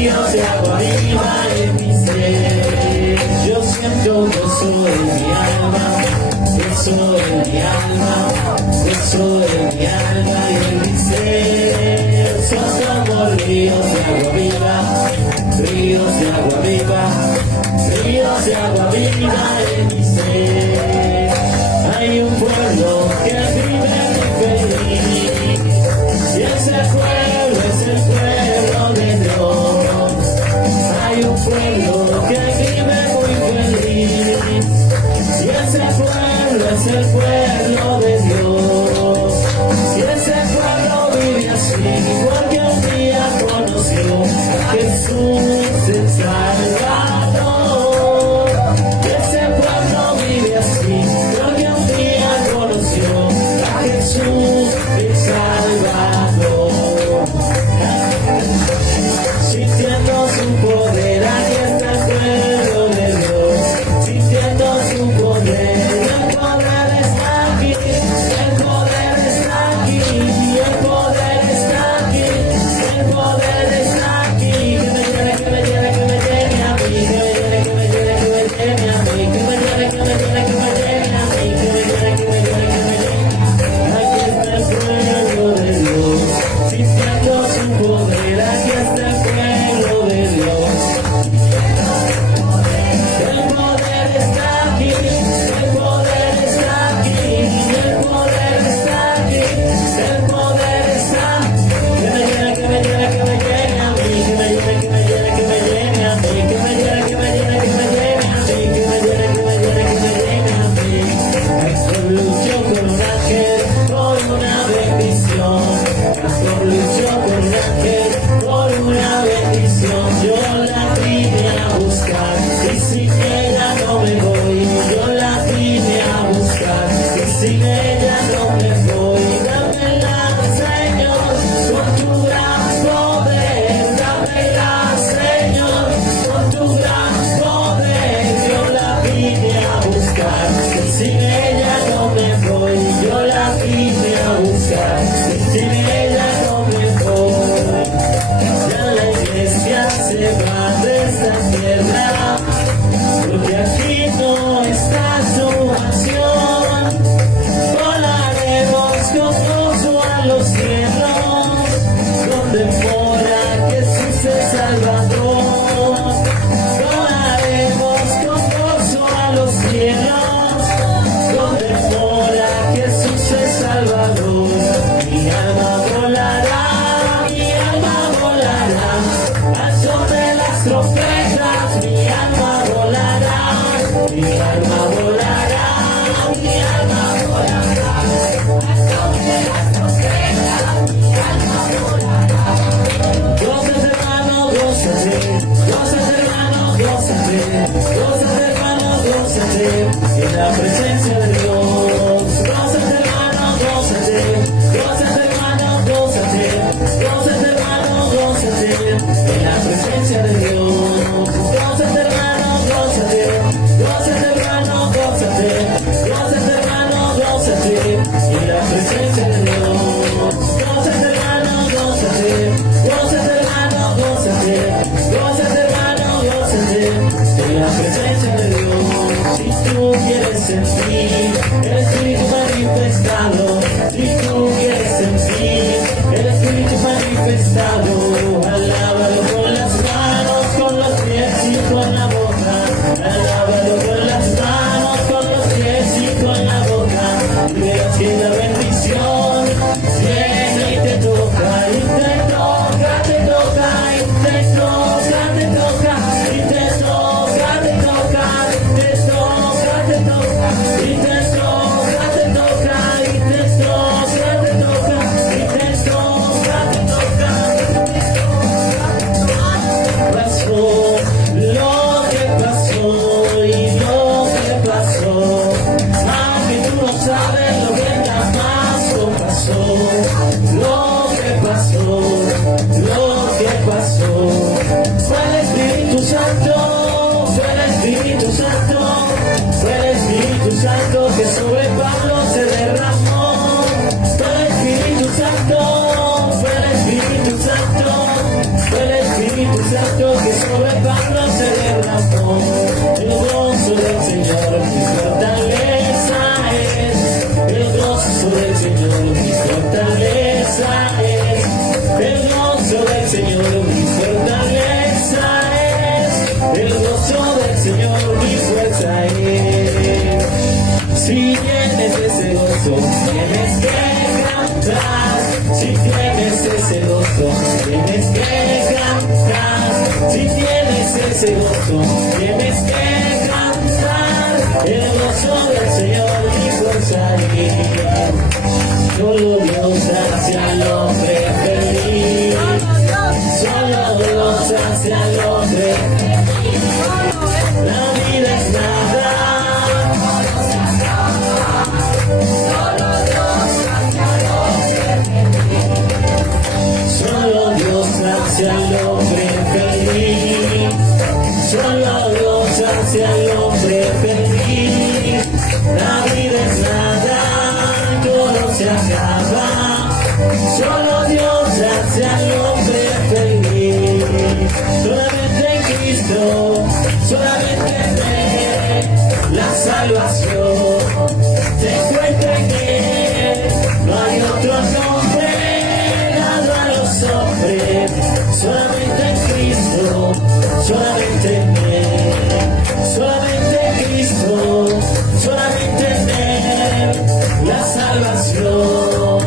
ríos de agua viva en mi ser. Yo siento gozo en mi alma, gozo en mi alma, gozo en mi alma y en mi ser. Santo, fue el Espíritu Santo, fue el Espíritu Santo que sobre Pablo se derramó. Fue el Espíritu Santo, fue el Espíritu Santo, fue el Espíritu Santo que sobre Pablo se derramó. El gozo del Señor mi fortaleza es, el gozo del Señor mi fortaleza es, el gozo del Señor mi fortaleza es, el gozo del Señor mi fuerza es. Si tienes ese gozo, tienes que cantar. Si tienes ese gozo, tienes que cantar. Si tienes ese gozo, tienes que cantar. El gozo del Señor mi fuerza es. Solo Dios hace al hombre feliz. Solo Dios hace al hombre feliz. La vida es nada. Solo Dios hace al hombre feliz. Solo Dios hace al hombre feliz. La vida es nada, todo se acaba. Solo Dios hace al hombre feliz. Solamente en Cristo, solamente en Él, la salvación se encuentra en Él. No hay otro nombre dado a los hombres, solamente en Cristo, solamente en Él, solamente en Cristo, solamente en Él, la salvación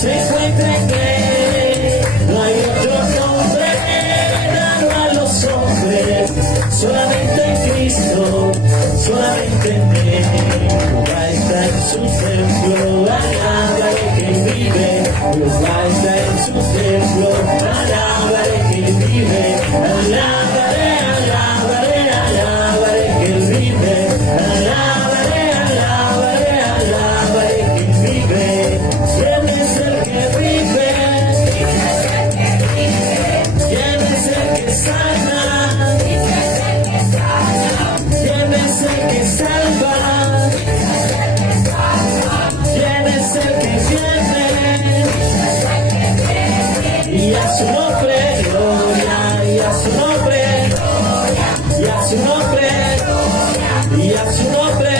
se encuentra en Él. No hay otro nombre dado a los hombres, solamente en Cristo, solamente en Él. Jehová está en su templo, alabaré que Él vive. Jehová está en su templo, alabaré que Él vive. Alabaré, alabaré, alabaré que Él vive. Alabaré, alabaré, alabaré que Él vive. ¿Quién es el que vive? ¿Quién es el que sana? ¿Quién es el que salva? ¿Quién es el que viene? Y a su nombre, gloria, y a su nombre, y a su nombre, y a su nombre,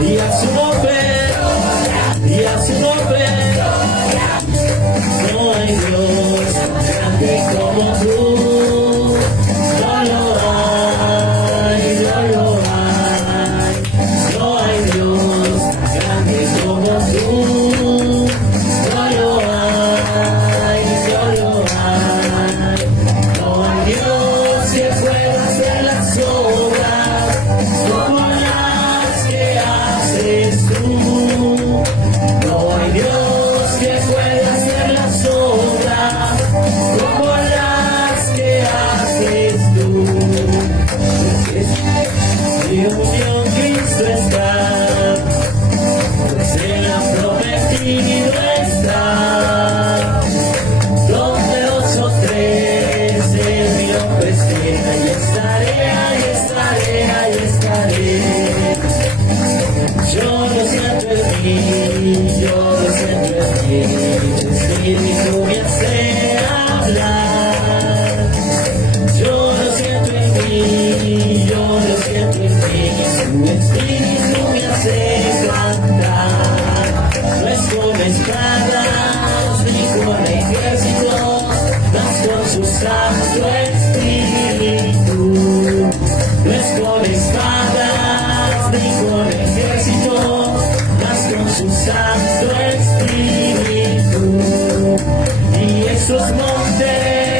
y a su nombre, y a su nombre. No hay Dios grande como tú, no lo hay, no lo hay. No hay Dios grande como tú, no lo hay, no lo hay. No hay Dios que pueda hacer las obras como las que haces tú. No hay Dios que pueda hacer las obras como las que haces tú. En unión Cristo está, pues Él ha prometido estar. Donde dos o tres en mi nombre estén, ahí estaré, ahí estaré, ahí estaré. Yo lo siento en mí, yo lo siento en mí, tu espíritu me hace hablar. Yo lo siento en mí, yo lo siento en mí, tu espíritu me hace cantar. No es con espadas ni con ejércitos, mas con su santo espíritu. No es con espadas ni con ejércitos, mas con su santo espíritu. Y esos montes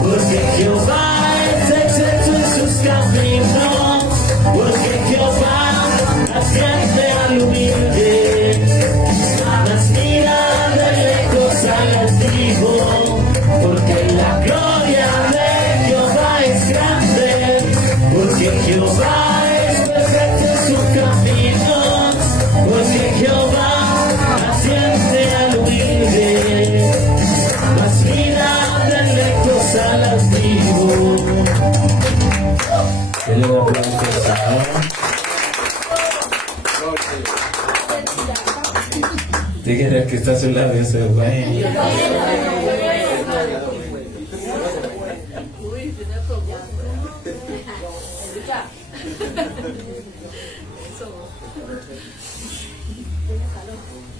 porque Jehová es excelso en sus caminos, porque Jehová atiende al humilde, mas mira de lejos al altivo, porque la gloria de Jehová es grande, porque Jehová es perfecto en sus caminos, porque Jehová atiende al humilde, mas mira de lejos al altivo. Denle un aplauso al Señor. Dígale al que está a su lado, ese güey.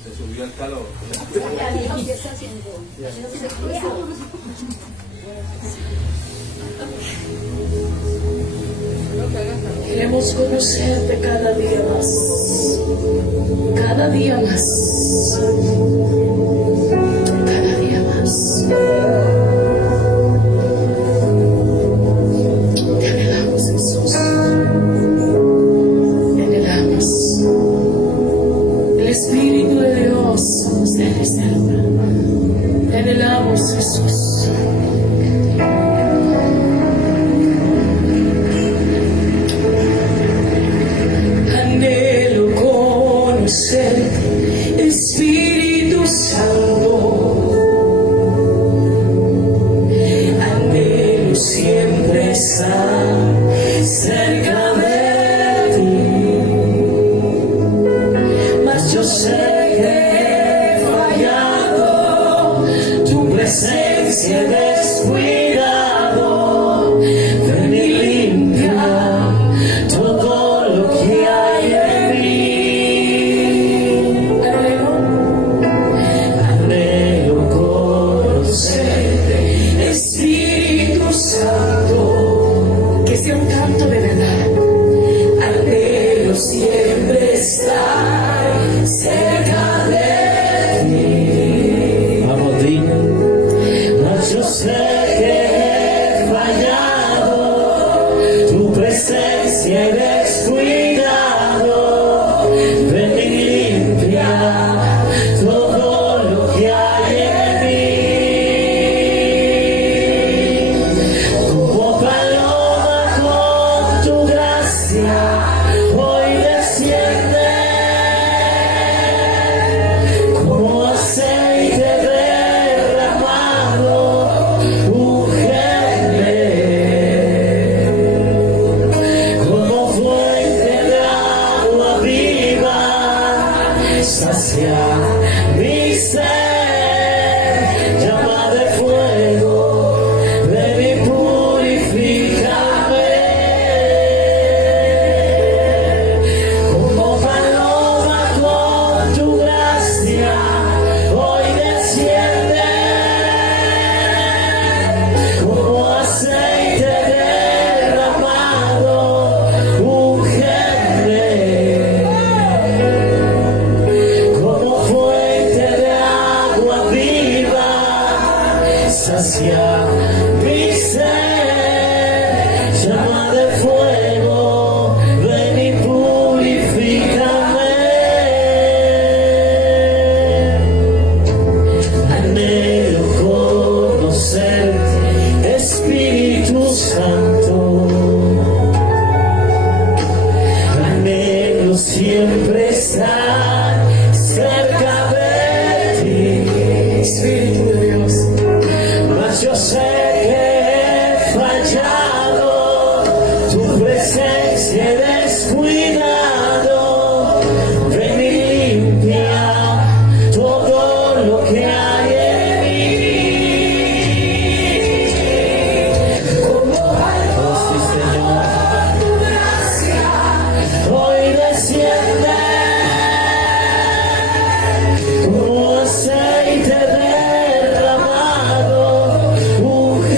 Se subió el calor. Queremos conocerte cada día más, cada día más, cada día más. Te anhelamos, Jesús, te anhelamos. El Espíritu de Dios nos reserva. Te anhelamos, Jesús. Anhelo conocerte, Espíritu Santo. Anhelo siempre estar cerca de ti, mas yo sé que he fallado, tu presencia he descuidado. Ven y limpia todo lo que hay en mí. Anhelo conocerte, Espíritu Santo, que sea un canto de verdad. Anhelo siempre estar cerca de ti. Vamos, diga. Mas yo sé que he fallado, tu presencia he descuidado. Ven y limpia todo lo que hay en mí. Como paloma con tu gracia, hoy desciende. Como aceite derramado, úngeme. Como fuente de agua viva, sacia mi ser. Llama de fuego, ven y purifícame. Como paloma con tu gracia, hoy desciende. Como aceite derramado, úngeme. Como fuente de agua viva, sacia mi ser. Llama de fuego, ven y purifícame. Anhelo conocerte, Espíritu Santo. Anhelo siempre estar cerca de ti, Espíritu de Dios. mas yo sé que he fallado, tu presencia he descuidado. Ven y limpia todo lo que hay en mí. Como paloma, oh, sí, Señor, tu gracia hoy desciende. Como aceite derramado, úngeme.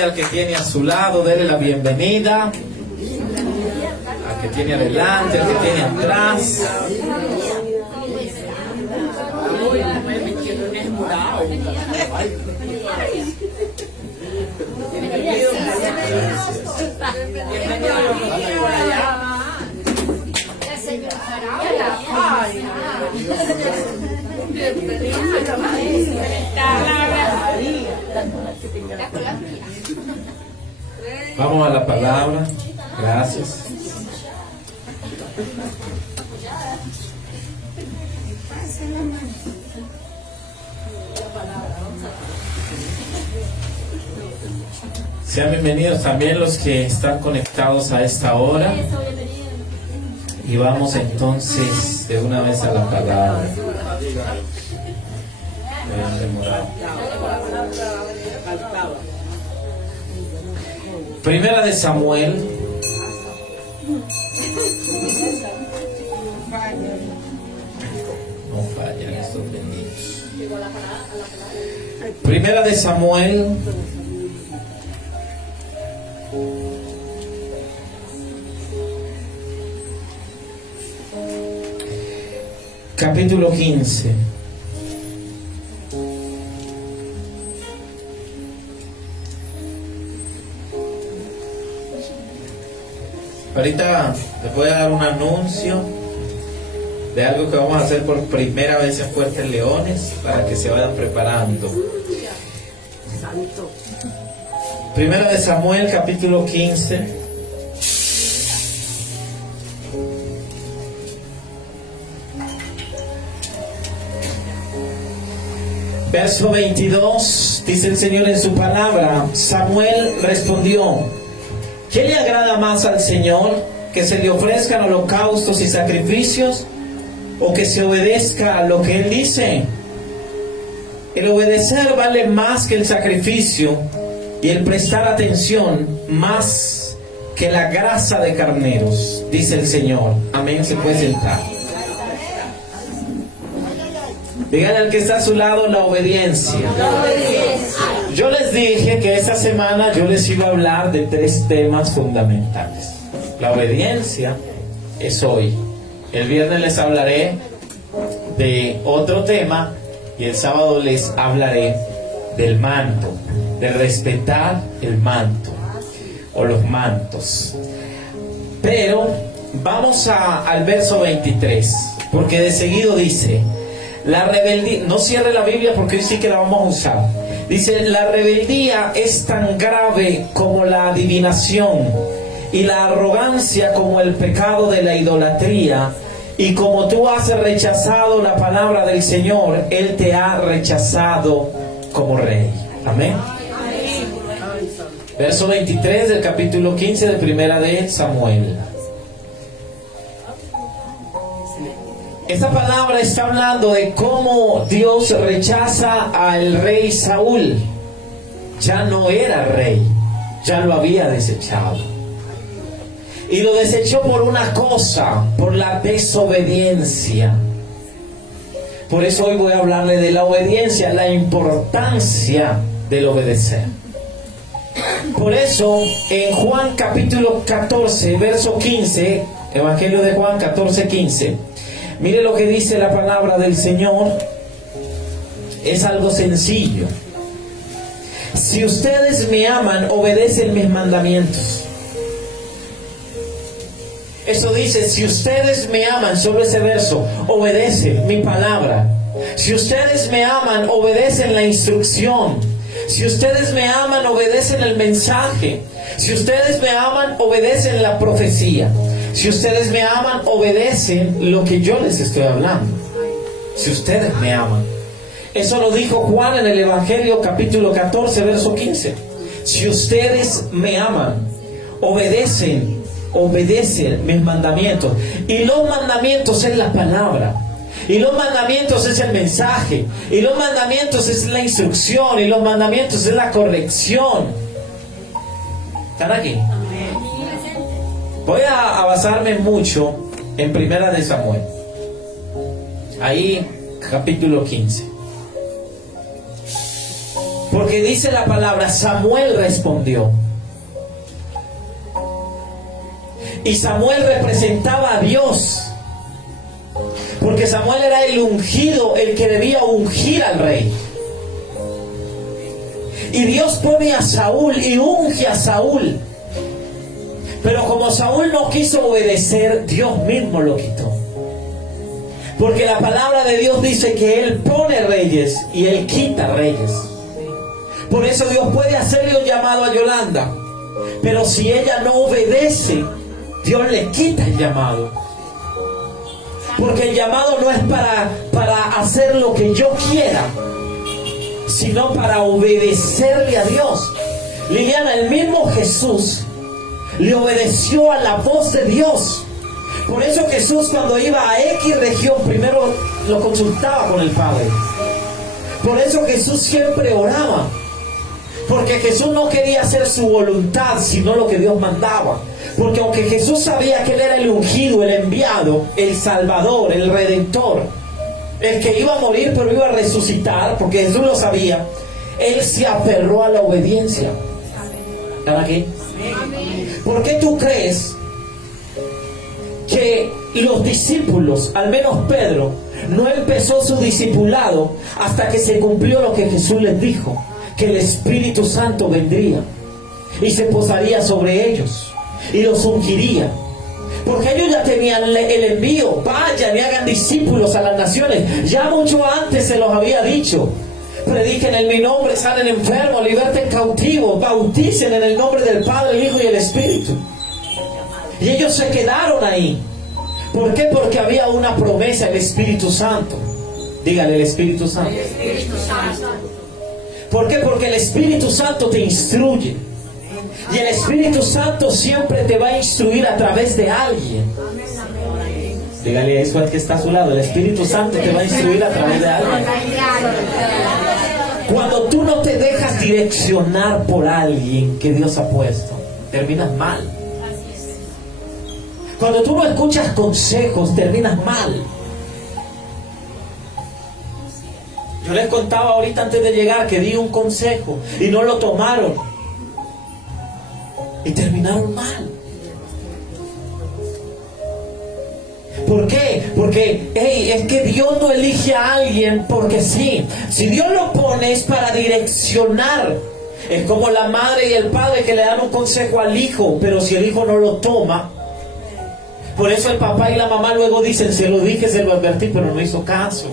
Salude al que tiene a su lado, déle la bienvenida. Al que tiene adelante, al que tiene atrás. Vamos a la palabra. Gracias. Sean bienvenidos también los que están conectados a esta hora. Y vamos entonces de una vez a la palabra. Primera de Samuel. No fallan estos benditos. Primera de Samuel. Capítulo 15. Ahorita les voy a dar un anuncio de algo que vamos a hacer por primera vez en Fuertes Leones para que se vayan preparando. Primera de Samuel, capítulo 15. Verso 22, dice el Señor en su palabra: Samuel respondió: ¿qué le agrada más al Señor? ¿Que se le ofrezcan holocaustos y sacrificios? ¿O que se obedezca a lo que Él dice? El obedecer vale más que el sacrificio, y el prestar atención más que la grasa de carneros, dice el Señor. Amén. Se puede sentar. Díganle al que está a su lado: la obediencia. Yo les dije que esta semana yo les iba a hablar de 3 temas fundamentales. La obediencia es hoy. El viernes les hablaré de otro tema y el sábado les hablaré del manto, de respetar el manto o los mantos. Pero vamos al verso 23, porque de seguido dice: la rebeldía. No cierre la Biblia porque hoy sí que la vamos a usar. Dice: la rebeldía es tan grave como la adivinación, y la arrogancia como el pecado de la idolatría. Y como tú has rechazado la palabra del Señor, Él te ha rechazado como rey. Amén. Verso 23 del capítulo 15 de Primera de Samuel. Esta palabra está hablando de cómo Dios rechaza al rey Saúl. Ya no era rey, ya lo había desechado. Y lo desechó por una cosa: por la desobediencia. Por eso hoy voy a hablarle de la obediencia, la importancia del obedecer. Por eso en Juan capítulo 14, verso 15, Evangelio de Juan 14, 15, mire lo que dice la palabra del Señor. Es algo sencillo. Si ustedes me aman, obedecen mis mandamientos. Eso dice: si ustedes me aman, sobre ese verso, obedecen mi palabra. Si ustedes me aman, obedecen la instrucción. Si ustedes me aman, obedecen el mensaje. Si ustedes me aman, obedecen la profecía. Si ustedes me aman, obedecen lo que yo les estoy hablando. Si ustedes me aman. Eso lo dijo Juan en el Evangelio capítulo 14, verso 15. Si ustedes me aman, obedecen mis mandamientos. Y los mandamientos es la palabra. Y los mandamientos es el mensaje. Y los mandamientos es la instrucción. Y los mandamientos es la corrección. ¿Están aquí? Voy a basarme mucho en Primera de Samuel. Ahí, capítulo 15. Porque dice la palabra, Samuel respondió. Y Samuel representaba a Dios. Porque Samuel era el ungido, el que debía ungir al rey. Y Dios pone a Saúl y unge a Saúl. Pero como Saúl no quiso obedecer, Dios mismo lo quitó. Porque la palabra de Dios dice que Él pone reyes y Él quita reyes. Por eso Dios puede hacerle un llamado a Yolanda. Pero si ella no obedece, Dios le quita el llamado. Porque el llamado no es para hacer lo que yo quiera, sino para obedecerle a Dios. Liliana, el mismo Jesús le obedeció a la voz de Dios. Por eso Jesús, cuando iba a X región, primero lo consultaba con el Padre. Por eso Jesús siempre oraba. Porque Jesús no quería hacer su voluntad, sino lo que Dios mandaba. Porque aunque Jesús sabía que Él era el ungido, el enviado, el Salvador, el Redentor, el que iba a morir pero iba a resucitar, porque Jesús lo sabía, Él se aferró a la obediencia. ¿Están aquí? ¿Por qué tú crees que los discípulos, al menos Pedro, no empezó su discipulado hasta que se cumplió lo que Jesús les dijo? Que el Espíritu Santo vendría y se posaría sobre ellos y los ungiría. Porque ellos ya tenían el envío. Vayan y hagan discípulos a las naciones. Ya mucho antes se los había dicho. Prediquen en mi nombre, sanen enfermos, liberten cautivos, bauticen en el nombre del Padre, el Hijo y el Espíritu. Y ellos se quedaron ahí. ¿Por qué? Porque había una promesa, el Espíritu Santo. Dígale, el Espíritu Santo. El Espíritu Santo. ¿Por qué? Porque el Espíritu Santo te instruye. Y el Espíritu Santo siempre te va a instruir a través de alguien. Dígale eso al que está a su lado. El Espíritu Santo te va a instruir a través de alguien. Cuando tú no te dejas direccionar por alguien que Dios ha puesto, terminas mal. Cuando tú no escuchas consejos, terminas mal. Yo les contaba ahorita antes de llegar que di un consejo y no lo tomaron. Y terminaron mal. ¿Por qué? Porque es que Dios no elige a alguien porque sí. Si Dios lo pone es para direccionar. Es como la madre y el padre que le dan un consejo al hijo, pero si el hijo no lo toma. Por eso el papá y la mamá luego dicen, se lo dije, se lo advertí, pero no hizo caso.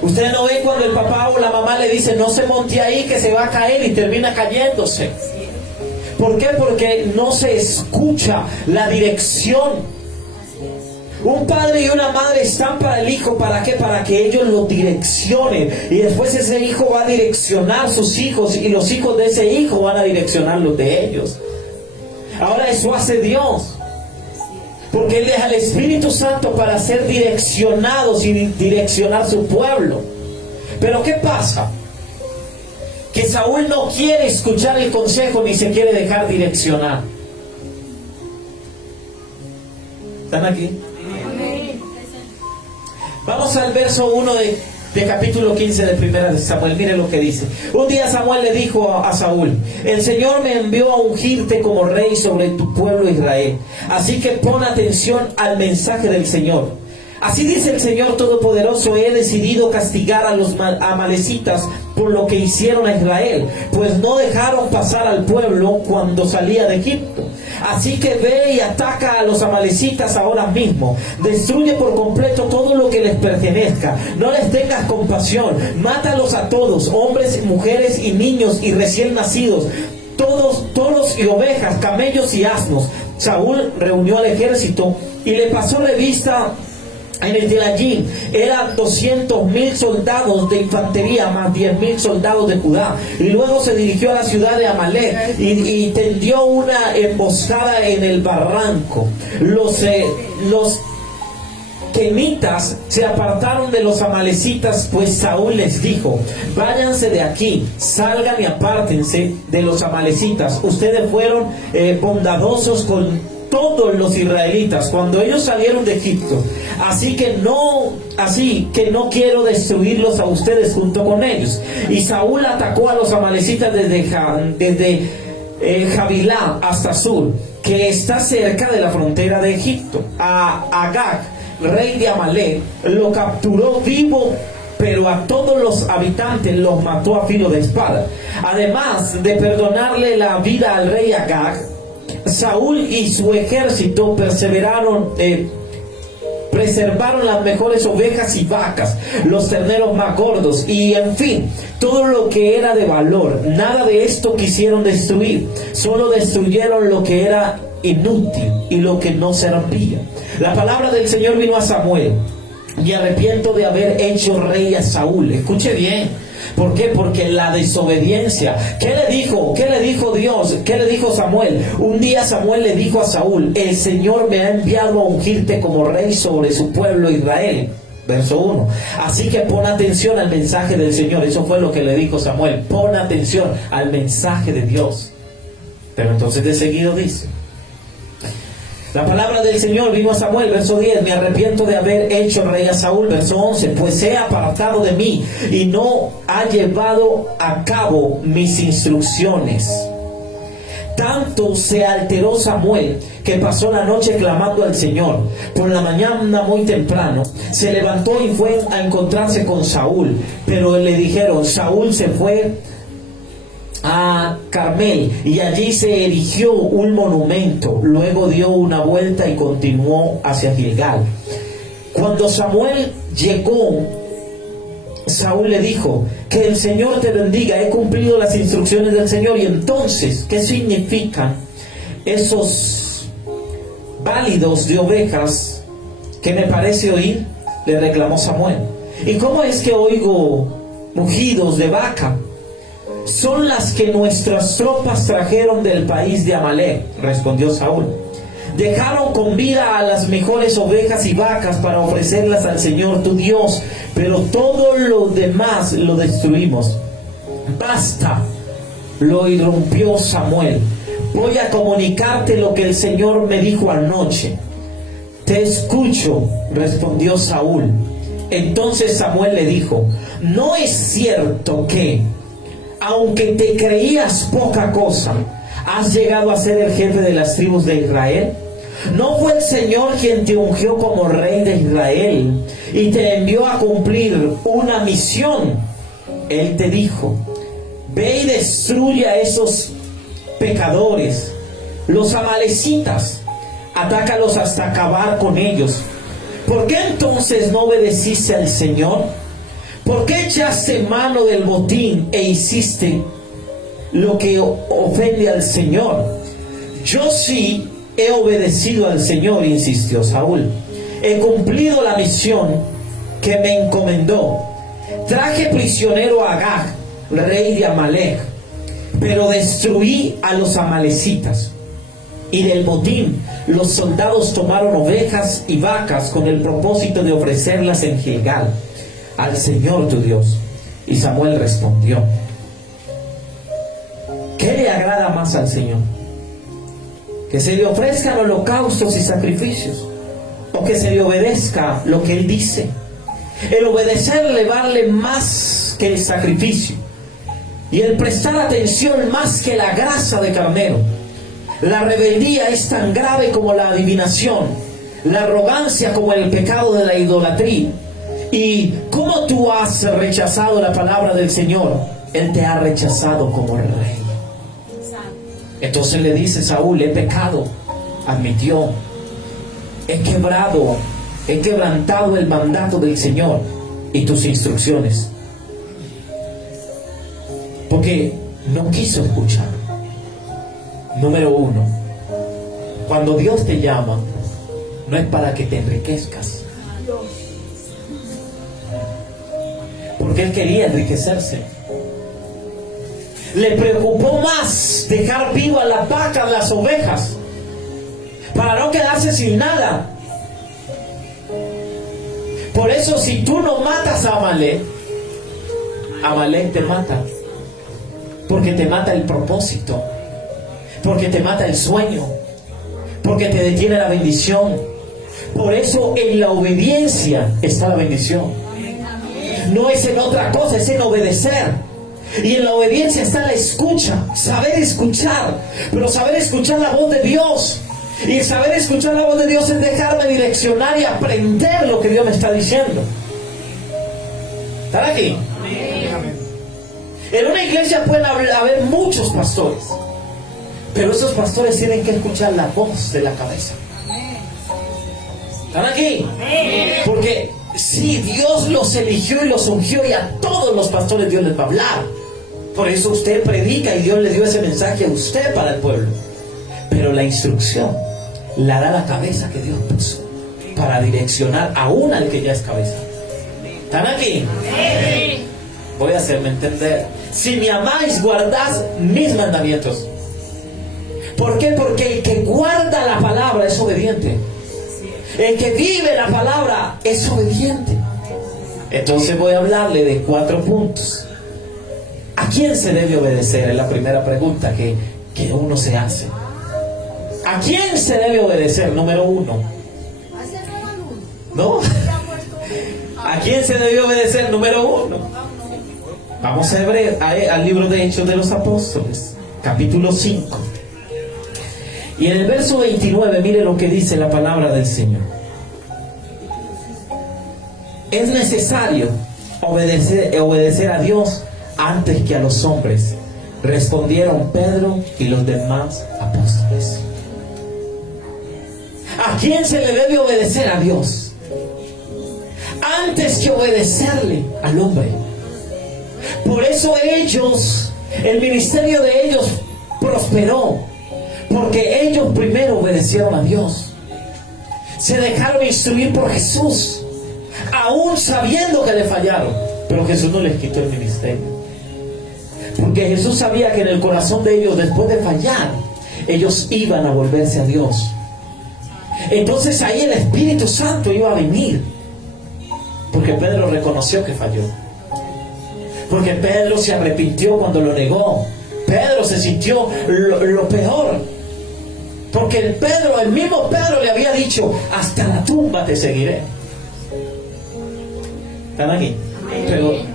Ustedes no ven cuando el papá o la mamá le dice, no se monte ahí que se va a caer, y termina cayéndose. ¿Por qué? Porque no se escucha la dirección. Un padre y una madre están para el hijo, ¿para qué? Para que ellos lo direccionen. Y después ese hijo va a direccionar sus hijos, y los hijos de ese hijo van a direccionar los de ellos. Ahora eso hace Dios. Porque Él deja al Espíritu Santo para ser direccionados y direccionar su pueblo. Pero ¿qué pasa? Que Saúl no quiere escuchar el consejo ni se quiere dejar direccionar. ¿Están aquí? Vamos al verso 1 de capítulo 15 de primera de Samuel. Miren lo que dice. Un día Samuel le dijo a Saúl: el Señor me envió a ungirte como rey sobre tu pueblo Israel. Así que pon atención al mensaje del Señor. Así dice el Señor Todopoderoso: he decidido castigar a los amalecitas por lo que hicieron a Israel, pues no dejaron pasar al pueblo cuando salía de Egipto. Así que ve y ataca a los amalecitas ahora mismo. Destruye por completo todo lo que les pertenezca. No les tengas compasión. Mátalos a todos, hombres, mujeres y niños y recién nacidos, todos y ovejas, camellos y asnos. Saúl reunió al ejército y le pasó revista en el Telayim. Eran 200,000 soldados de infantería más 10,000 soldados de Judá. Y luego se dirigió a la ciudad de Amalek y tendió una emboscada en el barranco. Los quenitas se apartaron de los amalecitas, pues Saúl les dijo: váyanse de aquí, salgan y apártense de los amalecitas. Ustedes fueron bondadosos todos los israelitas cuando ellos salieron de Egipto, así que no quiero destruirlos a ustedes junto con ellos. Y Saúl atacó a los amalecitas desde Javilá hasta Sur, que está cerca de la frontera de Egipto. A Agag, rey de Amalek, lo capturó vivo, pero a todos los habitantes los mató a filo de espada. Además de perdonarle la vida al rey Agag, Saúl y su ejército preservaron las mejores ovejas y vacas, los terneros más gordos y, en fin, todo lo que era de valor. Nada de esto quisieron destruir, solo destruyeron lo que era inútil y lo que no servía. La palabra del Señor vino a Samuel: me arrepiento de haber hecho rey a Saúl. Escuche bien. ¿Por qué? Porque la desobediencia. ¿Qué le dijo Dios? ¿Qué le dijo Samuel? Un día Samuel le dijo a Saúl: el Señor me ha enviado a ungirte como rey sobre su pueblo Israel. Verso 1. Así que pon atención al mensaje del Señor. Eso fue lo que le dijo Samuel. Pon atención al mensaje de Dios. Pero entonces de seguido dice: la palabra del Señor vino a Samuel, verso 10, me arrepiento de haber hecho rey a Saúl, verso 11, pues se ha apartado de mí y no ha llevado a cabo mis instrucciones. Tanto se alteró Samuel que pasó la noche clamando al Señor. Por la mañana muy temprano se levantó y fue a encontrarse con Saúl, pero le dijeron: Saúl se fue a Carmel y allí se erigió un monumento. Luego dio una vuelta y continuó hacia Gilgal. Cuando Samuel llegó, Saúl le dijo: que el Señor te bendiga, he cumplido las instrucciones del Señor. Y entonces, ¿qué significan esos válidos de ovejas que me parece oír? Le reclamó Samuel. ¿Y cómo es que oigo mugidos de vaca? Son las que nuestras tropas trajeron del país de Amalek, respondió Saúl. Dejaron con vida a las mejores ovejas y vacas para ofrecerlas al Señor tu Dios, pero todo lo demás lo destruimos. Basta, lo irrumpió Samuel. Voy a comunicarte lo que el Señor me dijo anoche. Te escucho, respondió Saúl. Entonces Samuel le dijo: ¿no es cierto que, aunque te creías poca cosa, has llegado a ser el jefe de las tribus de Israel? ¿No fue el Señor quien te ungió como rey de Israel y te envió a cumplir una misión? Él te dijo: ve y destruye a esos pecadores, los amalecitas, atácalos hasta acabar con ellos. ¿Por qué entonces no obedeciste al Señor? ¿Por qué echaste mano del botín e hiciste lo que ofende al Señor? Yo sí he obedecido al Señor, insistió Saúl. He cumplido la misión que me encomendó. Traje prisionero a Agag, rey de Amalek, pero destruí a los amalecitas. Y del botín los soldados tomaron ovejas y vacas con el propósito de ofrecerlas en Gilgal al Señor tu Dios. Y Samuel respondió: ¿qué le agrada más al Señor? ¿Que se le ofrezcan holocaustos y sacrificios, o que se le obedezca lo que Él dice? El obedecerle vale más que el sacrificio, y el prestar atención más que la grasa de carnero. La rebeldía es tan grave como la adivinación, la arrogancia como el pecado de la idolatría. ¿Y cómo tú has rechazado la palabra del Señor? Él te ha rechazado como rey. Entonces le dice Saúl: he pecado, admitió, he quebrantado el mandato del Señor y tus instrucciones, porque no quiso escuchar. Número 1, cuando Dios te llama, no es para que te enriquezcas, porque Él quería enriquecerse. Le preocupó más dejar vivo a las vacas, las ovejas, para no quedarse sin nada. Por eso, si tú no matas a Amalek, Amalek te mata, porque te mata el propósito, porque te mata el sueño, porque te detiene la bendición. Por eso en la obediencia está la bendición. No es en otra cosa, es en obedecer. Y en la obediencia está la escucha, saber escuchar, pero saber escuchar la voz de Dios. Y saber escuchar la voz de Dios es dejarme direccionar y aprender lo que Dios me está diciendo. ¿Están aquí? En una iglesia pueden haber muchos pastores, pero esos pastores tienen que escuchar la voz de la cabeza. ¿Están aquí? Porque sí, Dios los eligió y los ungió, y a todos los pastores Dios les va a hablar. Por eso usted predica y Dios le dio ese mensaje a usted para el pueblo. Pero la instrucción la da la cabeza que Dios puso para direccionar aún al que ya es cabeza. ¿Están aquí? Voy a hacerme entender. Si me amáis, guardad mis mandamientos. ¿Por qué? Porque el que guarda la palabra es obediente. El que vive la palabra es obediente. Entonces voy a hablarle de 4 puntos. ¿A quién se debe obedecer? Es la primera pregunta que uno se hace. ¿A quién se debe obedecer? Número 1. ¿No? ¿A quién se debe obedecer? Número 1. Vamos a ver al libro de Hechos de los Apóstoles, capítulo 5. Y en el verso 29, mire lo que dice la palabra del Señor. Es necesario obedecer a Dios antes que a los hombres, respondieron Pedro y los demás apóstoles. ¿A quién se le debe obedecer? A Dios antes que obedecerle al hombre. Por eso el ministerio de ellos prosperó, porque ellos primero obedecieron a Dios, se dejaron instruir por Jesús, aún sabiendo que le fallaron, pero Jesús no les quitó el ministerio, porque Jesús sabía que en el corazón de ellos, después de fallar, ellos iban a volverse a Dios. Entonces ahí el Espíritu Santo iba a venir, porque Pedro reconoció que falló, porque Pedro se arrepintió cuando lo negó. Pedro se sintió lo peor, porque el mismo Pedro le había dicho: hasta la tumba te seguiré. ¿Están aquí?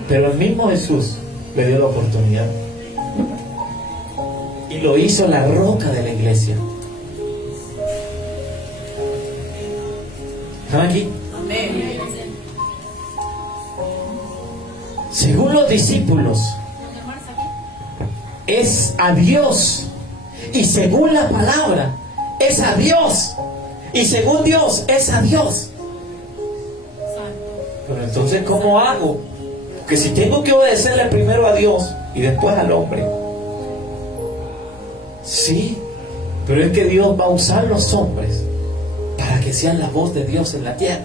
Pero el mismo Jesús le dio la oportunidad y lo hizo la roca de la iglesia. ¿Están aquí? Amén. Según los discípulos, es a Dios, y según la palabra, es a Dios, y según Dios, es a Dios. Pero entonces, ¿cómo hago? Porque si tengo que obedecerle primero a Dios y después al hombre. Sí, pero es que Dios va a usar los hombres para que sean la voz de Dios en la tierra.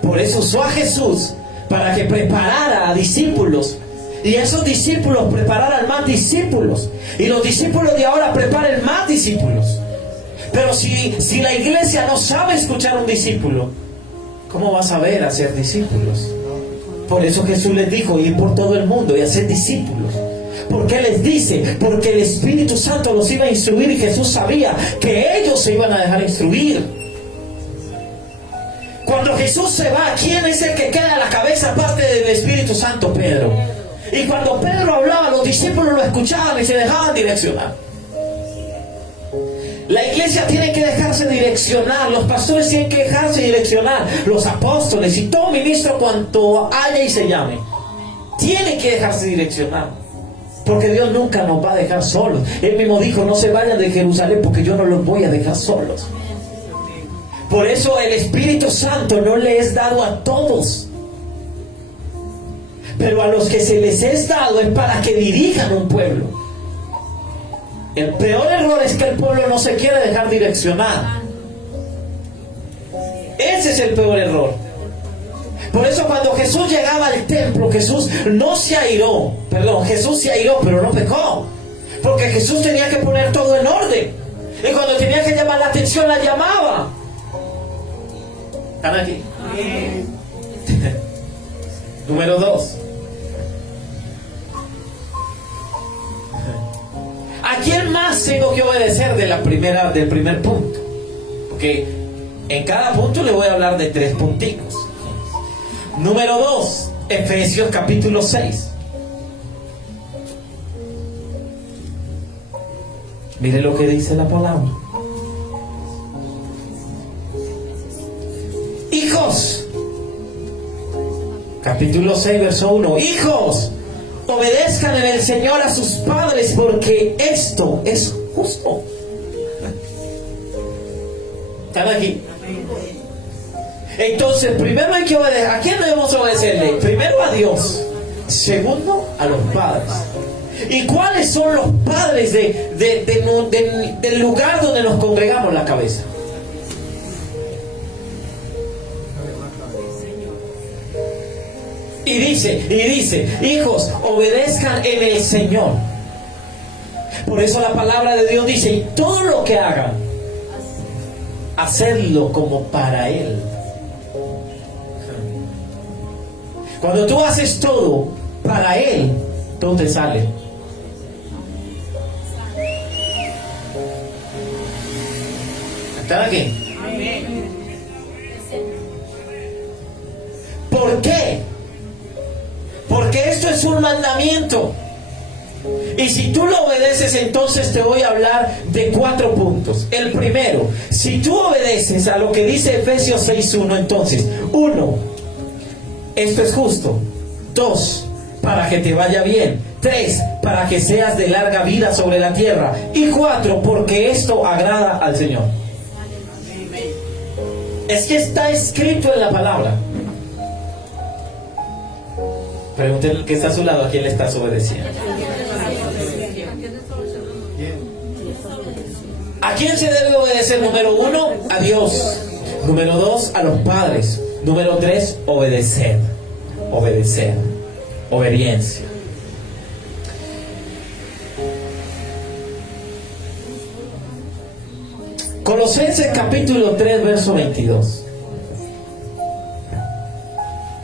Por eso usó a Jesús para que preparara a discípulos, y esos discípulos prepararan más discípulos, y los discípulos de ahora preparen más discípulos. Pero si la iglesia no sabe escuchar a un discípulo, ¿cómo va a saber hacer discípulos? Por eso Jesús les dijo: ir por todo el mundo y hacer discípulos. ¿Por qué les dice? Porque el Espíritu Santo los iba a instruir, y Jesús sabía que ellos se iban a dejar instruir. Cuando Jesús se va, ¿quién es el que queda a la cabeza aparte del Espíritu Santo? Pedro. Y cuando Pedro hablaba, los discípulos lo escuchaban y se dejaban direccionar. La iglesia tiene que dejarse direccionar, los pastores tienen que dejarse direccionar, los apóstoles y todo ministro cuanto haya y se llame, tiene que dejarse direccionar, porque Dios nunca nos va a dejar solos. Él mismo dijo: no se vayan de Jerusalén, porque yo no los voy a dejar solos. Por eso el Espíritu Santo no le es dado a todos, pero a los que se les es dado es para que dirijan un pueblo. El peor error es que el pueblo no se quiere dejar direccionar. Ese es el peor error. Por eso cuando Jesús llegaba al templo, Jesús no se airó. Jesús se airó, pero no pecó, porque Jesús tenía que poner todo en orden, y cuando tenía que llamar la atención, la llamaba. ¿Están aquí? Número 2. ¿A quién más tengo que obedecer del primer punto? Porque en cada punto le voy a hablar de 3 punticos. Número 2, Efesios capítulo 6. Mire lo que dice la palabra. Hijos, capítulo 6, verso 1. Hijos, obedezcan en el Señor a sus padres, porque esto es justo. ¿Están aquí? Entonces, primero hay que obedecer. ¿A quién debemos obedecerle? Primero a Dios. Segundo, a los padres. ¿Y cuáles son los padres del lugar donde nos congregamos la cabeza? Y dice, hijos, obedezcan en el Señor. Por eso la palabra de Dios dice, y todo lo que hagan, hacerlo como para Él. Cuando tú haces todo para Él, todo te sale. ¿Están aquí? ¿Por qué? Porque esto es un mandamiento. Y si tú lo obedeces, entonces te voy a hablar de 4 puntos. El primero, si tú obedeces a lo que dice Efesios 6:1, entonces, 1, esto es justo. 2, para que te vaya bien. 3, para que seas de larga vida sobre la tierra. Y 4, porque esto agrada al Señor. Es que está escrito en la palabra. Pregúntenle al que está a su lado, ¿a quién le estás obedeciendo? ¿A quién se debe obedecer? Número 1, a Dios. Número 2, a los padres. Número 3, obedecer. Obedecer. Obediencia. Colosenses capítulo 3, verso 22.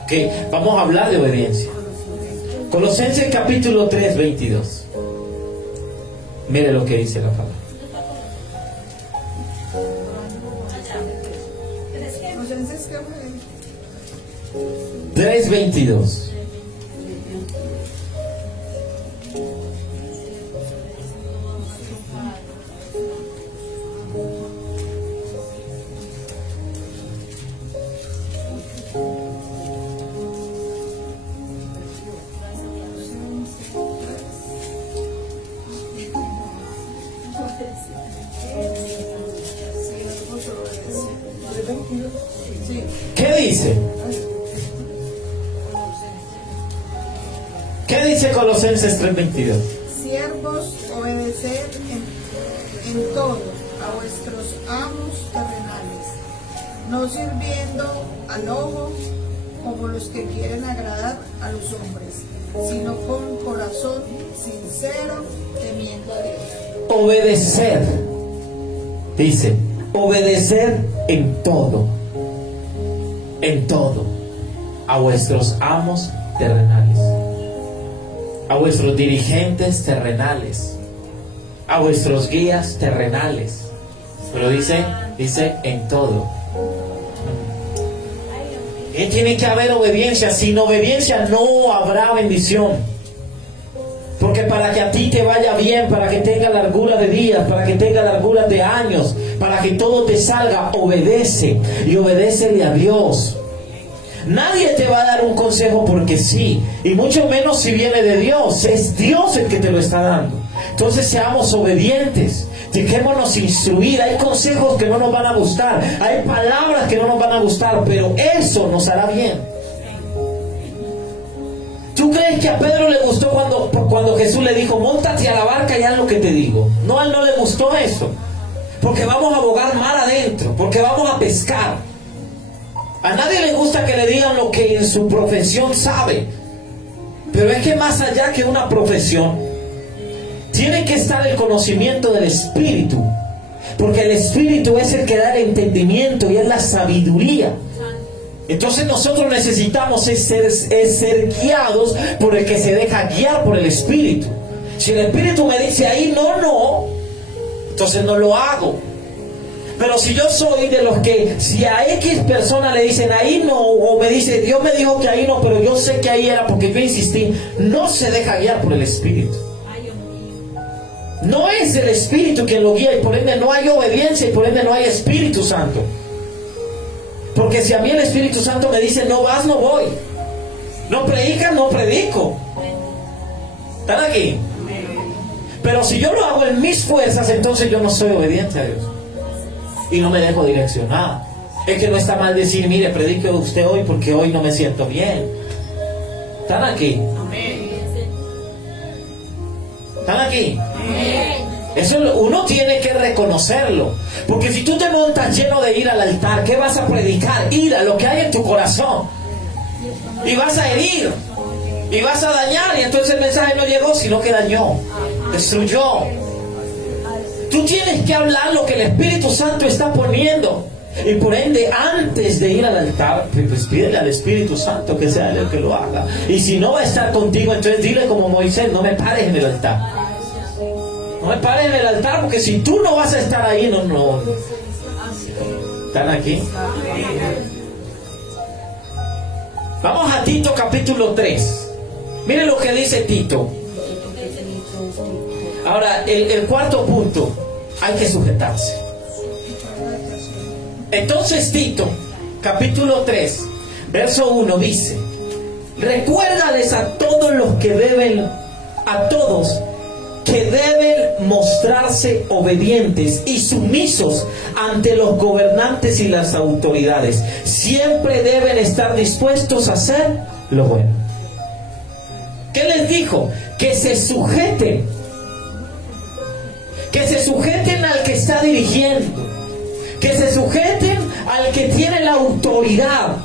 Ok, vamos a hablar de obediencia. Colosenses capítulo 3, 22. Mire lo que dice la palabra. 3:22. ¿Qué dice? ¿Qué dice Colosenses 3:22? Siervos, obedecer en todo a vuestros amos terrenales, no sirviendo al ojo como los que quieren agradar a los hombres, sino con corazón sincero, temiendo a Dios. Obedecer, dice, obedecer en todo, a vuestros amos terrenales, a vuestros dirigentes terrenales, a vuestros guías terrenales. Pero dice en todo. Y tiene que haber obediencia. Sin obediencia no habrá bendición. Porque para que a ti te vaya bien, para que tenga largura de días, para que tenga largura de años, para que todo te salga, obedece. Y obedécele a Dios. Nadie te va a dar un consejo porque sí, y mucho menos si viene de Dios. Es Dios el que te lo está dando. Entonces seamos obedientes, dejémonos instruir. Hay consejos que no nos van a gustar, hay palabras que no nos van a gustar, pero eso nos hará bien. ¿Tú crees que a Pedro le gustó cuando Jesús le dijo, móntate a la barca y haz lo que te digo? No, a él no le gustó eso, porque vamos a bogar mar adentro, porque vamos a pescar. A nadie le gusta que le digan lo que en su profesión sabe. Pero es que más allá que una profesión, tiene que estar el conocimiento del Espíritu. Porque el Espíritu es el que da el entendimiento y es la sabiduría. Entonces nosotros necesitamos ser guiados por el que se deja guiar por el Espíritu. Si el Espíritu me dice ahí no, entonces no lo hago. Pero si yo soy de los que, si a X persona le dicen ahí no, o me dice, Dios me dijo que ahí no, pero yo sé que ahí era porque yo insistí, no se deja guiar por el Espíritu. No es el Espíritu quien lo guía y por ende no hay obediencia y por ende no hay Espíritu Santo. Porque si a mí el Espíritu Santo me dice no vas, no voy. No predicas, no predico. ¿Están aquí? Pero si yo lo hago en mis fuerzas, entonces yo no soy obediente a Dios. Y no me dejo direccionar. Es que no está mal decir, mire, predique usted hoy porque hoy no me siento bien. ¿Están aquí? ¿Están aquí? Eso uno tiene que reconocerlo. Porque si tú te montas lleno de ira al altar, ¿qué vas a predicar? Ira, lo que hay en tu corazón. Y vas a herir. Y vas a dañar. Y entonces el mensaje no llegó, sino que dañó. Destruyó. Tú tienes que hablar lo que el Espíritu Santo está poniendo. Y por ende, antes de ir al altar, pues pídele al Espíritu Santo que sea él el que lo haga. Y si no va a estar contigo, entonces dile como Moisés, no me pares en el altar. No me pares en el altar, porque si tú no vas a estar ahí, no. ¿Están aquí? Vamos a Tito capítulo 3. Miren lo que dice Tito. Ahora, el cuarto punto, hay que sujetarse. Entonces Tito, capítulo 3, verso 1 dice: recuérdales a todos que deben mostrarse obedientes y sumisos ante los gobernantes y las autoridades. Siempre deben estar dispuestos a hacer lo bueno. ¿Qué les dijo? Que se sujeten. Que se sujeten al que está dirigiendo. Que se sujeten al que tiene la autoridad.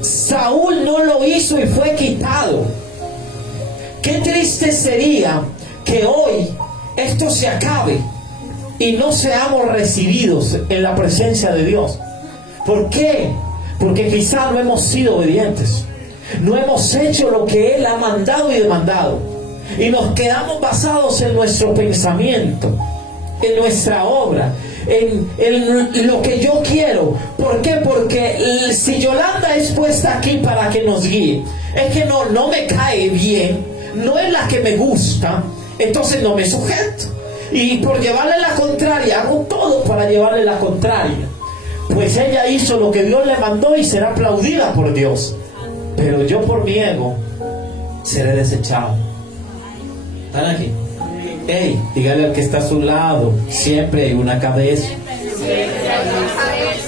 Saúl no lo hizo y fue quitado. Qué triste sería que hoy esto se acabe y no seamos recibidos en la presencia de Dios. ¿Por qué? Porque quizá no hemos sido obedientes. No hemos hecho lo que Él ha mandado y demandado. Y nos quedamos basados en nuestro pensamiento, en nuestra obra, en lo que yo quiero. ¿Por qué? Porque si Yolanda es puesta aquí para que nos guíe, es que no me cae bien, no es la que me gusta, entonces no me sujeto. Y por llevarle la contraria, hago todo para llevarle la contraria. Pues ella hizo lo que Dios le mandó y será aplaudida por Dios. Pero yo por mi ego seré desechado. ¿Están aquí? Hey, dígale al que está a su lado, siempre hay una cabeza.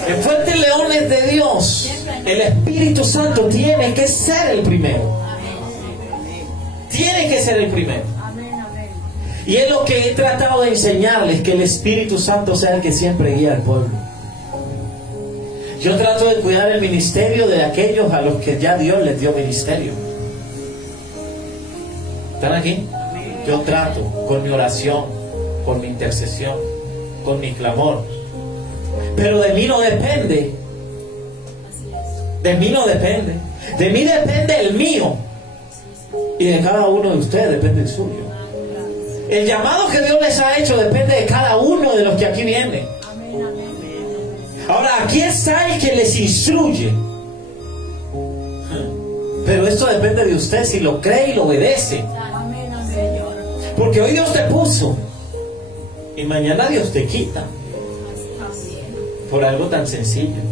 En Fuertes Leones de Dios, el Espíritu Santo tiene que ser el primero. Tiene que ser el primero. Y es lo que he tratado de enseñarles, que el Espíritu Santo sea el que siempre guía al pueblo. Yo trato de cuidar el ministerio de aquellos a los que ya Dios les dio ministerio. ¿Están aquí? Yo trato con mi oración, con mi intercesión, con mi clamor. Pero de mí no depende. De mí no depende. De mí depende el mío. Y de cada uno de ustedes depende el suyo. El llamado que Dios les ha hecho depende de cada uno de los que aquí vienen. Ahora, aquí está el que les instruye. Pero esto depende de usted si lo cree y lo obedece. Porque hoy Dios te puso y mañana Dios te quita. Por algo tan sencillo.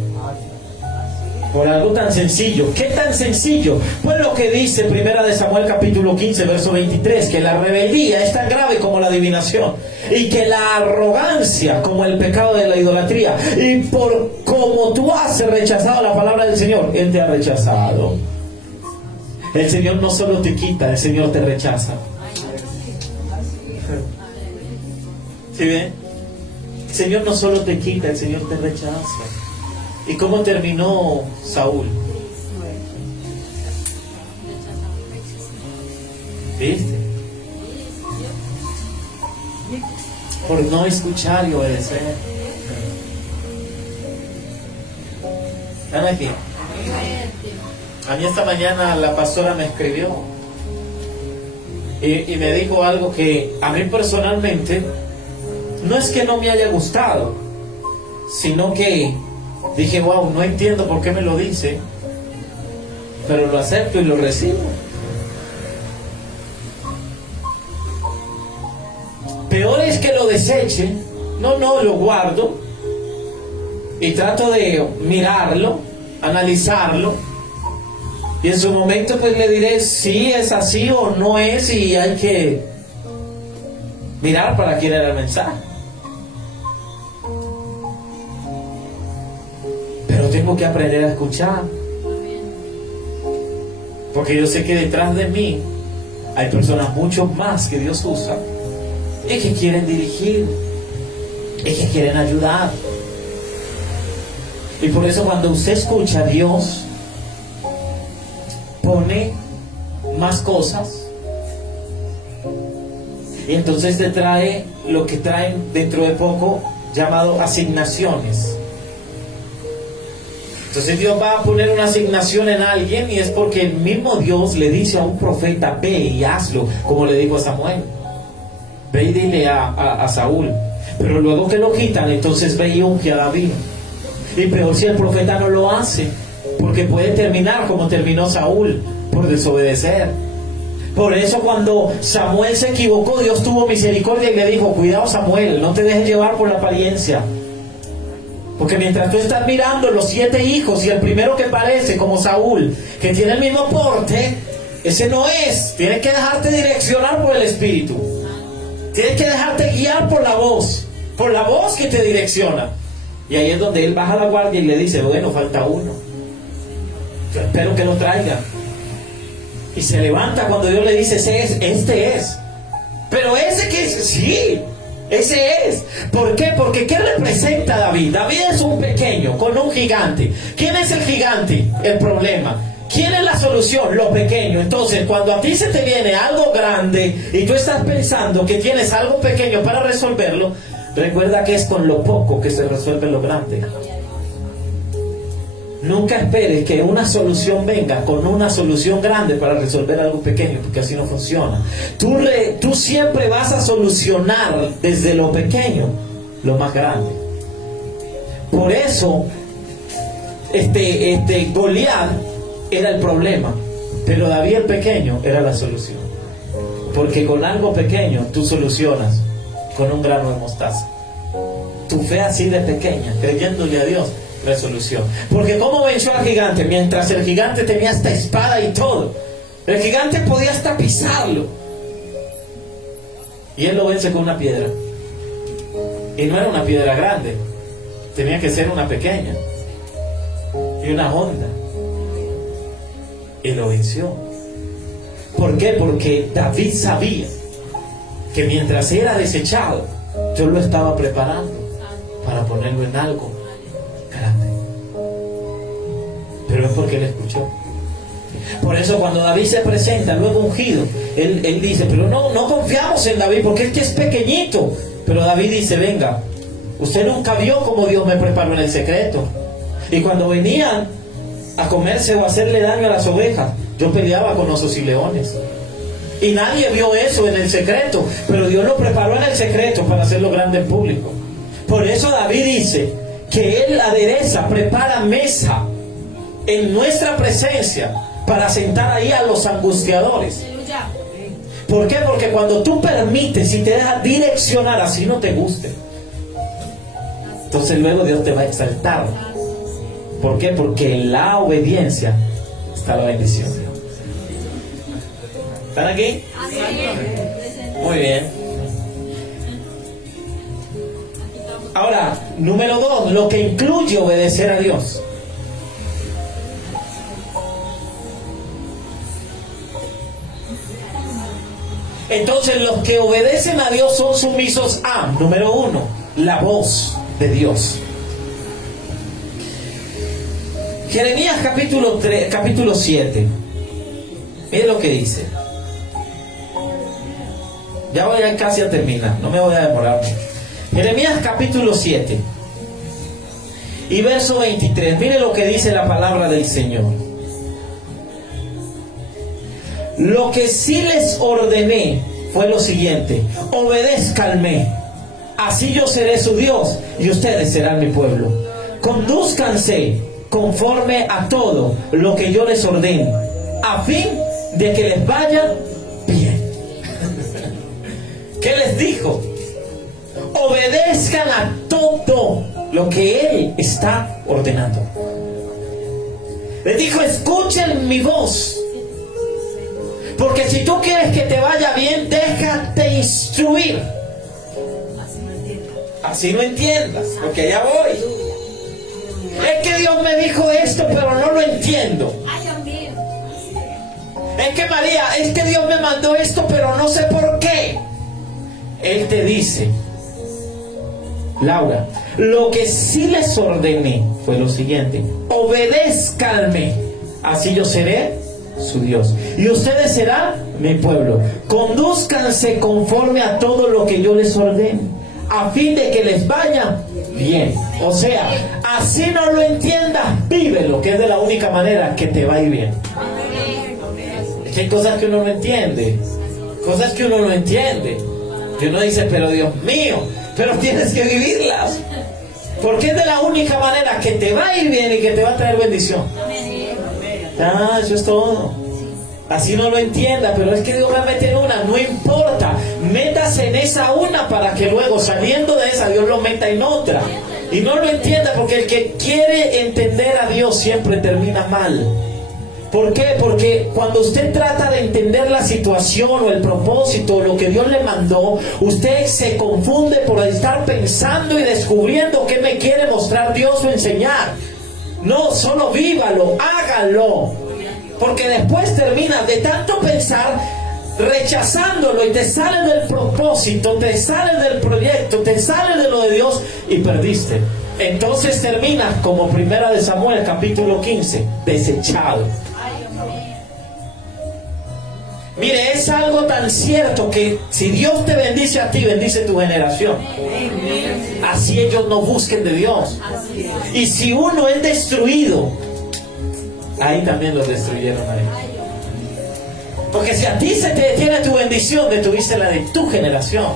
Por algo tan sencillo. ¿Qué tan sencillo? Pues lo que dice 1 de Samuel capítulo 15 verso 23, que la rebeldía es tan grave como la adivinación, y que la arrogancia como el pecado de la idolatría. Y por como tú has rechazado la palabra del Señor, Él te ha rechazado. El Señor no solo te quita, el Señor te rechaza. ¿Sí ven? El Señor no solo te quita, el Señor te rechaza. ¿Y cómo terminó Saúl? ¿Viste? Por no escuchar y obedecer. ¿Están aquí? A mí esta mañana la pastora me escribió y me dijo algo que a mí personalmente no es que no me haya gustado, sino que dije, wow, no entiendo por qué me lo dice, pero lo acepto y lo recibo. Peor es que lo deseche. No, lo guardo y trato de mirarlo, analizarlo, y en su momento pues le diré si es así o no es, y hay que mirar para quién era el mensaje. Pero tengo que aprender a escuchar, porque yo sé que detrás de mí hay personas mucho más que Dios usa y que quieren dirigir y que quieren ayudar. Y por eso cuando usted escucha, Dios pone más cosas, y entonces te trae lo que traen dentro de poco, llamado asignaciones. Entonces Dios va a poner una asignación en alguien, y es porque el mismo Dios le dice a un profeta: ve y hazlo, como le dijo a Samuel. Ve y dile a Saúl. Pero luego que lo quitan, entonces ve y unge a David. Y peor si el profeta no lo hace, porque puede terminar como terminó Saúl, por desobedecer. Por eso cuando Samuel se equivocó, Dios tuvo misericordia y le dijo: cuidado, Samuel, no te dejes llevar por la apariencia, porque mientras tú estás mirando los 7 hijos y el primero que parece como Saúl, que tiene el mismo porte, ese no es. Tienes que dejarte direccionar por el Espíritu. Tienes que dejarte guiar por la voz que te direcciona. Y ahí es donde él baja la guardia y le dice: bueno, falta uno, yo espero que lo traiga. Y se levanta cuando Dios le dice: este es. Pero ese que es, sí, ese es. ¿Por qué? Porque ¿qué representa David? David es un pequeño con un gigante. ¿Quién es el gigante? El problema. ¿Quién es la solución? Lo pequeño. Entonces, cuando a ti se te viene algo grande y tú estás pensando que tienes algo pequeño para resolverlo, recuerda que es con lo poco que se resuelve lo grande. Nunca esperes que una solución venga con una solución grande para resolver algo pequeño, porque así no funciona. Tú siempre vas a solucionar desde lo pequeño lo más grande. Por eso Goliat era el problema, pero David el pequeño era la solución. Porque con algo pequeño tú solucionas con un grano de mostaza. Tu fe así de pequeña, creyéndole a Dios, resolución. Porque ¿cómo venció al gigante? Mientras el gigante tenía esta espada y todo, el gigante podía hasta pisarlo, y él lo vence con una piedra. Y no era una piedra grande, tenía que ser una pequeña y una honda, y lo venció. ¿Por qué? Porque David sabía que mientras era desechado, yo lo estaba preparando para ponerlo en algo grande. Pero es porque él escuchó. Por eso cuando David se presenta luego ungido, él dice: pero no confiamos en David, porque es que es pequeñito. Pero David dice: venga, usted nunca vio cómo Dios me preparó en el secreto. Y cuando venían a comerse o a hacerle daño a las ovejas, yo peleaba con osos y leones. Y nadie vio eso en el secreto, pero Dios lo preparó en el secreto para hacerlo grande en público. Por eso David dice que él adereza, prepara mesa en nuestra presencia para sentar ahí a los angustiadores. ¿Por qué? Porque cuando tú permites y te dejas direccionar, así no te guste, entonces luego Dios te va a exaltar. ¿Por qué? Porque en la obediencia está la bendición. ¿Están aquí? Muy bien. Ahora, número 2, lo que incluye obedecer a Dios. Entonces, los que obedecen a Dios son sumisos a, número 1, la voz de Dios. Jeremías capítulo 7. Mire lo que dice. Ya voy a casi a terminar, no me voy a demorar mucho. Jeremías capítulo 7 y verso 23. Mire lo que dice la palabra del Señor. Lo que sí les ordené fue lo siguiente: obedézcanme, así yo seré su Dios y ustedes serán mi pueblo. Condúzcanse conforme a todo lo que yo les ordeno, a fin de que les vaya bien. ¿Qué les dijo? Obedezcan a todo lo que Él está ordenando. Les dijo, escuchen mi voz. Porque si tú quieres que te vaya bien, déjate instruir. Así no entiendas, porque allá voy. Es que Dios me dijo esto, pero no lo entiendo. Es que María, es que Dios me mandó esto, pero no sé por qué. Él te dice, Laura, lo que sí les ordené fue lo siguiente: obedézcanme, así yo seré su Dios y ustedes serán mi pueblo. Condúzcanse conforme a todo lo que yo les ordene, a fin de que les vaya bien. O sea, así no lo entiendas, vívelo, que es de la única manera que te va a ir bien. Es que hay cosas que uno no entiende, cosas que uno no entiende, y uno dice, pero Dios mío, pero tienes que vivirlas, porque es de la única manera que te va a ir bien y que te va a traer bendición. Eso es todo. Así no lo entienda, pero es que Dios me mete en una, no importa, métase en esa una para que luego saliendo de esa Dios lo meta en otra. Y no lo entienda, porque el que quiere entender a Dios siempre termina mal. ¿Por qué? Porque cuando usted trata de entender la situación o el propósito o lo que Dios le mandó, usted se confunde por estar pensando y descubriendo qué me quiere mostrar Dios o enseñar. No, solo vívalo, hágalo. Porque después terminas de tanto pensar rechazándolo y te sales del propósito, te sales del proyecto, te sales de lo de Dios y perdiste. Entonces terminas como 1 de Samuel capítulo 15, desechado. Mire, es algo tan cierto que si Dios te bendice a ti, bendice tu generación. Así ellos no busquen de Dios. Y si uno es destruido, ahí también los destruyeron a ellos. Porque si a ti se te detiene tu bendición, detuviste la de tu generación.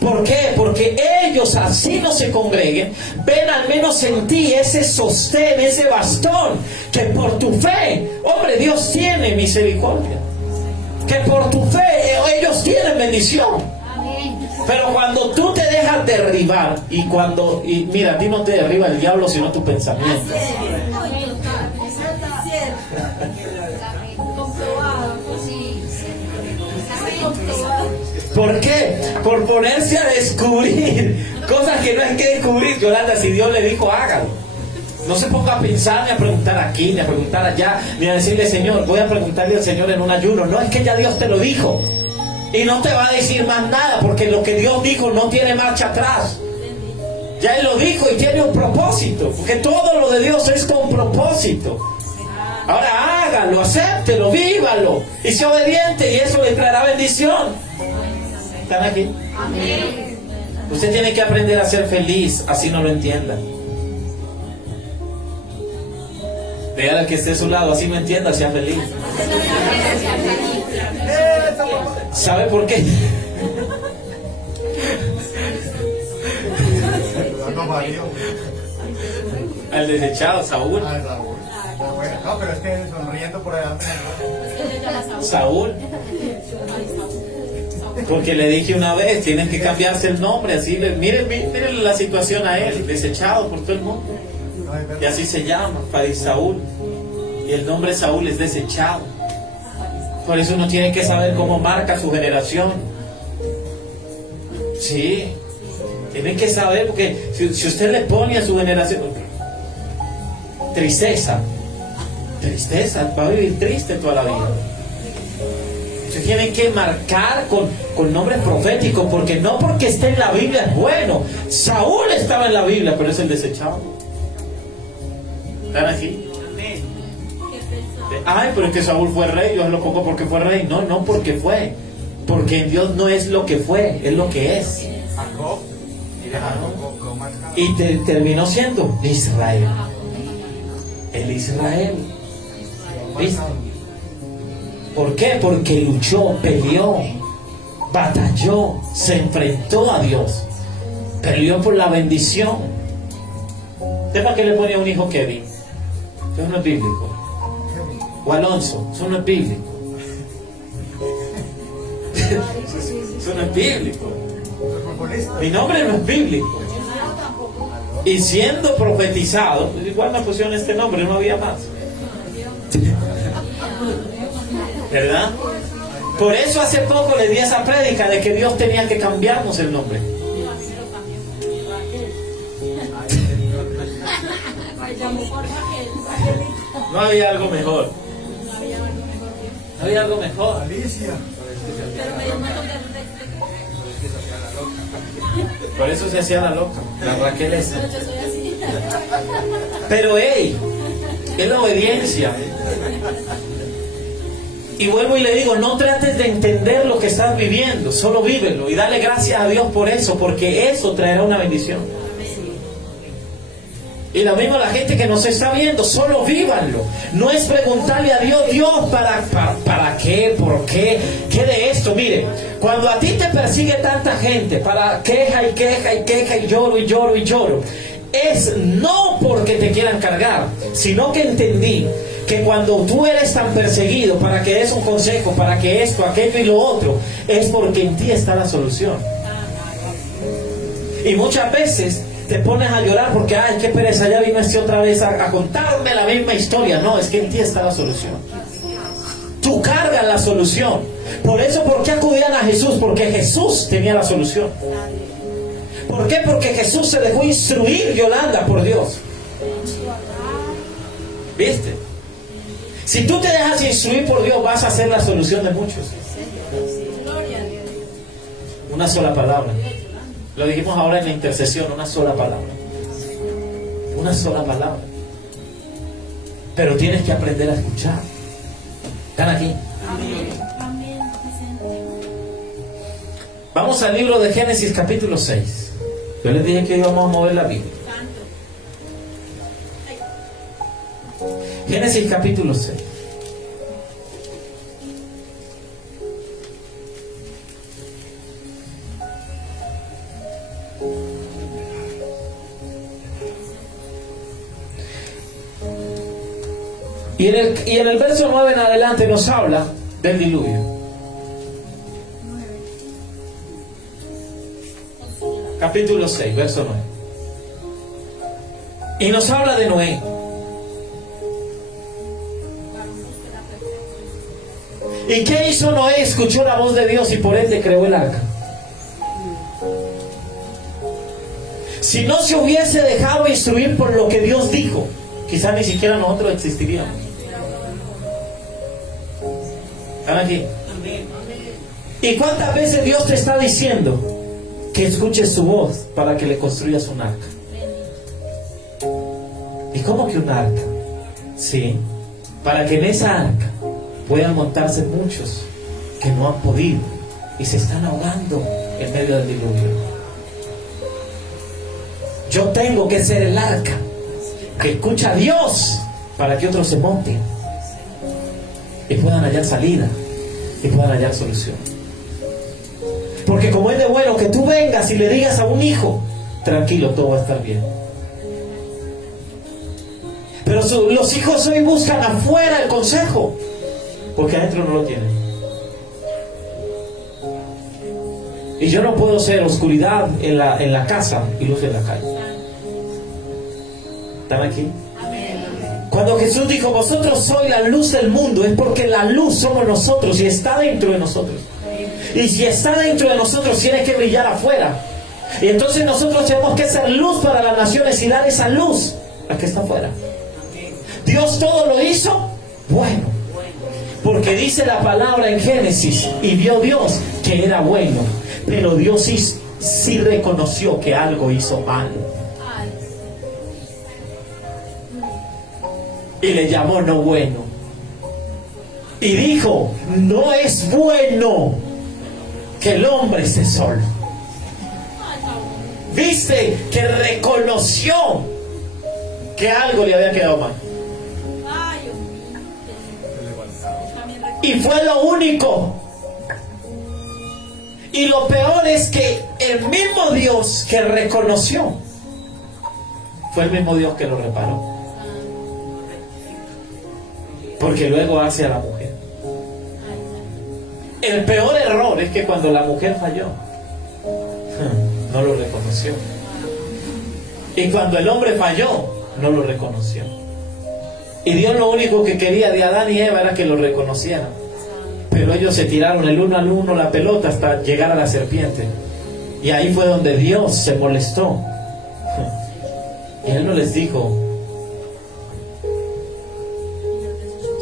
¿Por qué? Porque ellos, así no se congreguen, ven al menos en ti ese sostén, ese bastón, que por tu fe, hombre, Dios tiene misericordia. Que por tu fe ellos tienen bendición. Pero cuando tú te dejas derribar, y mira, a ti no te derriba el diablo sino tu pensamiento. ¿Por qué? Por ponerse a descubrir cosas que no hay que descubrir. Yolanda, si Dios le dijo, hágalo. No se ponga a pensar, ni a preguntar aquí, ni a preguntar allá, ni a decirle, Señor, voy a preguntarle al Señor en un ayuno. No, es que ya Dios te lo dijo. Y no te va a decir más nada, porque lo que Dios dijo no tiene marcha atrás. Ya Él lo dijo y tiene un propósito, porque todo lo de Dios es con propósito. Ahora hágalo, acéptelo, vívalo y sea obediente, y eso le traerá bendición. ¿Están aquí? Amén. Usted tiene que aprender a ser feliz, así no lo entienda. Vea al que esté a su lado, así no entienda, sea feliz. ¿Sabe por qué? Al desechado, Saúl. No, pero es que sonriendo por adelante. Saúl. Porque le dije una vez, tienen que cambiarse el nombre, así, miren la situación a él, desechado por todo el mundo. Y así se llama, Saúl. Y el nombre Saúl es desechado. Por eso uno tiene que saber cómo marca su generación. Sí, tienen que saber, porque si usted le pone a su generación tristeza, va a vivir triste toda la vida. Usted tiene que marcar con nombres proféticos, porque no porque esté en la Biblia es bueno. Saúl estaba en la Biblia, pero es el desechado. ¿Están aquí? Ay, pero es que Saúl fue rey, yo lo pongo porque fue rey. No porque fue. Porque en Dios no es lo que fue, es lo que es. Y terminó siendo Israel. El Israel. ¿Viste? ¿Por qué? Porque luchó, peleó, batalló, se enfrentó a Dios. Peleó por la bendición. ¿Usted para qué le ponía un hijo Kevin? Eso no es bíblico. O Alonso, eso no es bíblico. Eso no es bíblico. Mi nombre no es bíblico. Y siendo profetizado, igual me pusieron este nombre, no había más. ¿Verdad? Por eso hace poco le di esa prédica de que Dios tenía que cambiarnos el nombre. No había algo mejor. No había algo mejor. Alicia. Por eso se hacía la loca, la Raquel esa. Pero hey, es la obediencia. Y vuelvo y le digo, no trates de entender lo que estás viviendo, solo vívelo y dale gracias a Dios por eso, porque eso traerá una bendición. Y lo mismo la gente que nos está viendo, solo vívanlo. No es preguntarle a Dios, Dios, ¿para qué? ¿Por qué? ¿Qué de esto? Mire, cuando a ti te persigue tanta gente, para queja y queja y queja y lloro y lloro y lloro, es no porque te quieran cargar, sino que entendí que cuando tú eres tan perseguido para que des un consejo, para que esto, aquello y lo otro, es porque en ti está la solución. Y muchas veces te pones a llorar porque, ay, qué pereza, ya vino este otra vez a contarme la misma historia. No, es que en ti está la solución. Tú cargas la solución. Por eso, ¿por qué acudían a Jesús? Porque Jesús tenía la solución. ¿Por qué? Porque Jesús se dejó instruir, Yolanda, por Dios. ¿Viste? Si tú te dejas instruir por Dios, vas a ser la solución de muchos. Una sola palabra. Lo dijimos ahora en la intercesión, una sola palabra. Una sola palabra. Pero tienes que aprender a escuchar. ¿Están aquí? Vamos al libro de Génesis capítulo 6. Yo les dije que íbamos a mover la Biblia. Génesis capítulo 6. Y en el verso 9 en adelante nos habla del diluvio. Capítulo 6, verso 9. Y nos habla de Noé. ¿Y qué hizo Noé? Escuchó la voz de Dios y por ende creó el arca. Si no se hubiese dejado instruir por lo que Dios dijo, quizás ni siquiera nosotros existiríamos. ¿Están aquí? ¿Y cuántas veces Dios te está diciendo que escuches su voz para que le construyas un arca? ¿Y cómo que un arca? Sí, para que en esa arca puedan montarse muchos que no han podido y se están ahogando en medio del diluvio. Yo tengo que ser el arca que escucha a Dios para que otros se monten y puedan hallar salida y puedan hallar solución. Porque como es de bueno que tú vengas y le digas a un hijo, tranquilo, todo va a estar bien. Pero los hijos hoy buscan afuera el consejo, porque adentro no lo tienen. Y yo no puedo ser oscuridad en la casa y luz en la calle. ¿Están aquí? Cuando Jesús dijo, vosotros sois la luz del mundo, es porque la luz somos nosotros y está dentro de nosotros. Y si está dentro de nosotros, tiene que brillar afuera. Y entonces nosotros tenemos que ser luz para las naciones y dar esa luz a que está afuera. Dios todo lo hizo bueno. Porque dice la palabra en Génesis, y vio Dios que era bueno. Pero Dios sí reconoció que algo hizo mal. Y le llamó no bueno. Y dijo, no es bueno que el hombre esté solo. Viste que reconoció que algo le había quedado mal. Y fue lo único. Y lo peor es que el mismo Dios que reconoció fue el mismo Dios que lo reparó. Porque luego hace a la mujer. El peor error es que cuando la mujer falló, no lo reconoció. Y cuando el hombre falló, no lo reconoció. Y Dios lo único que quería de Adán y Eva era que lo reconocieran. Pero ellos se tiraron el uno al uno la pelota hasta llegar a la serpiente. Y ahí fue donde Dios se molestó. Y Él no les dijo,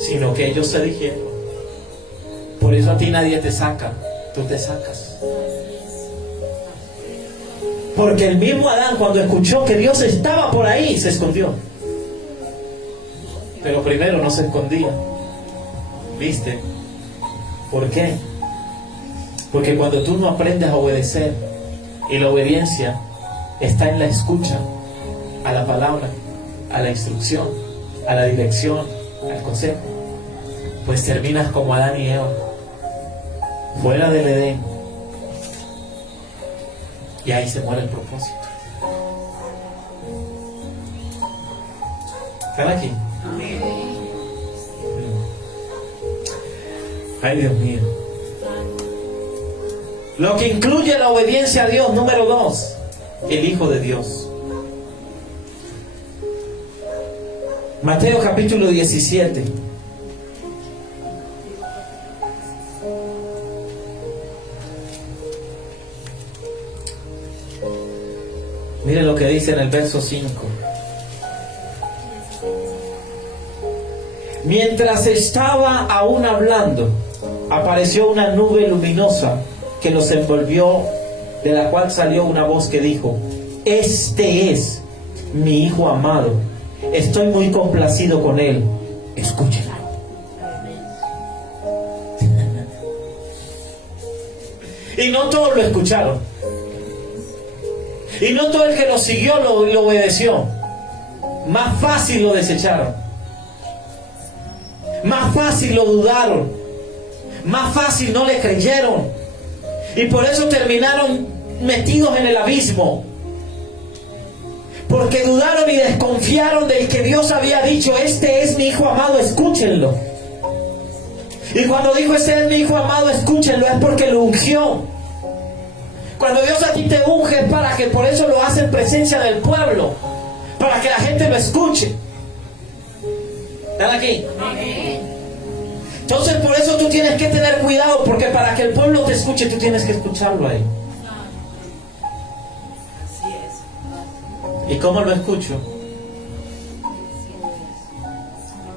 sino que ellos se dijeron. Por eso a ti nadie te saca, tú te sacas. Porque el mismo Adán, cuando escuchó que Dios estaba por ahí, se escondió. Pero primero no se escondía. ¿Viste? ¿Por qué? Porque cuando tú no aprendes a obedecer, y la obediencia está en la escucha a la palabra, a la instrucción, a la dirección, al consejo, pues terminas como Adán y Eva, fuera del Edén, y ahí se muere el propósito. ¿Están aquí? Ay, Dios mío. Lo que incluye la obediencia a Dios, número 2, el Hijo de Dios. Mateo capítulo 17. Miren lo que dice en el verso 5. Mientras estaba aún hablando, apareció una nube luminosa que los envolvió, de la cual salió una voz que dijo: este es mi Hijo amado, estoy muy complacido con él, escúchenlo. Y no todos lo escucharon, y no todo el que lo siguió lo obedeció. Más fácil lo desecharon, más fácil lo dudaron, más fácil no le creyeron, y por eso terminaron metidos en el abismo, porque dudaron y desconfiaron del que Dios había dicho: este es mi Hijo amado, escúchenlo. Y cuando dijo: este es mi Hijo amado, escúchenlo, es porque lo ungió. Cuando Dios a ti te unge es para que, por eso lo hace en presencia del pueblo, para que la gente lo escuche. ¿Están aquí? Amén. Entonces por eso tú tienes que tener cuidado, porque para que el pueblo te escuche tú tienes que escucharlo a él. Así es. ¿Y cómo lo escucho?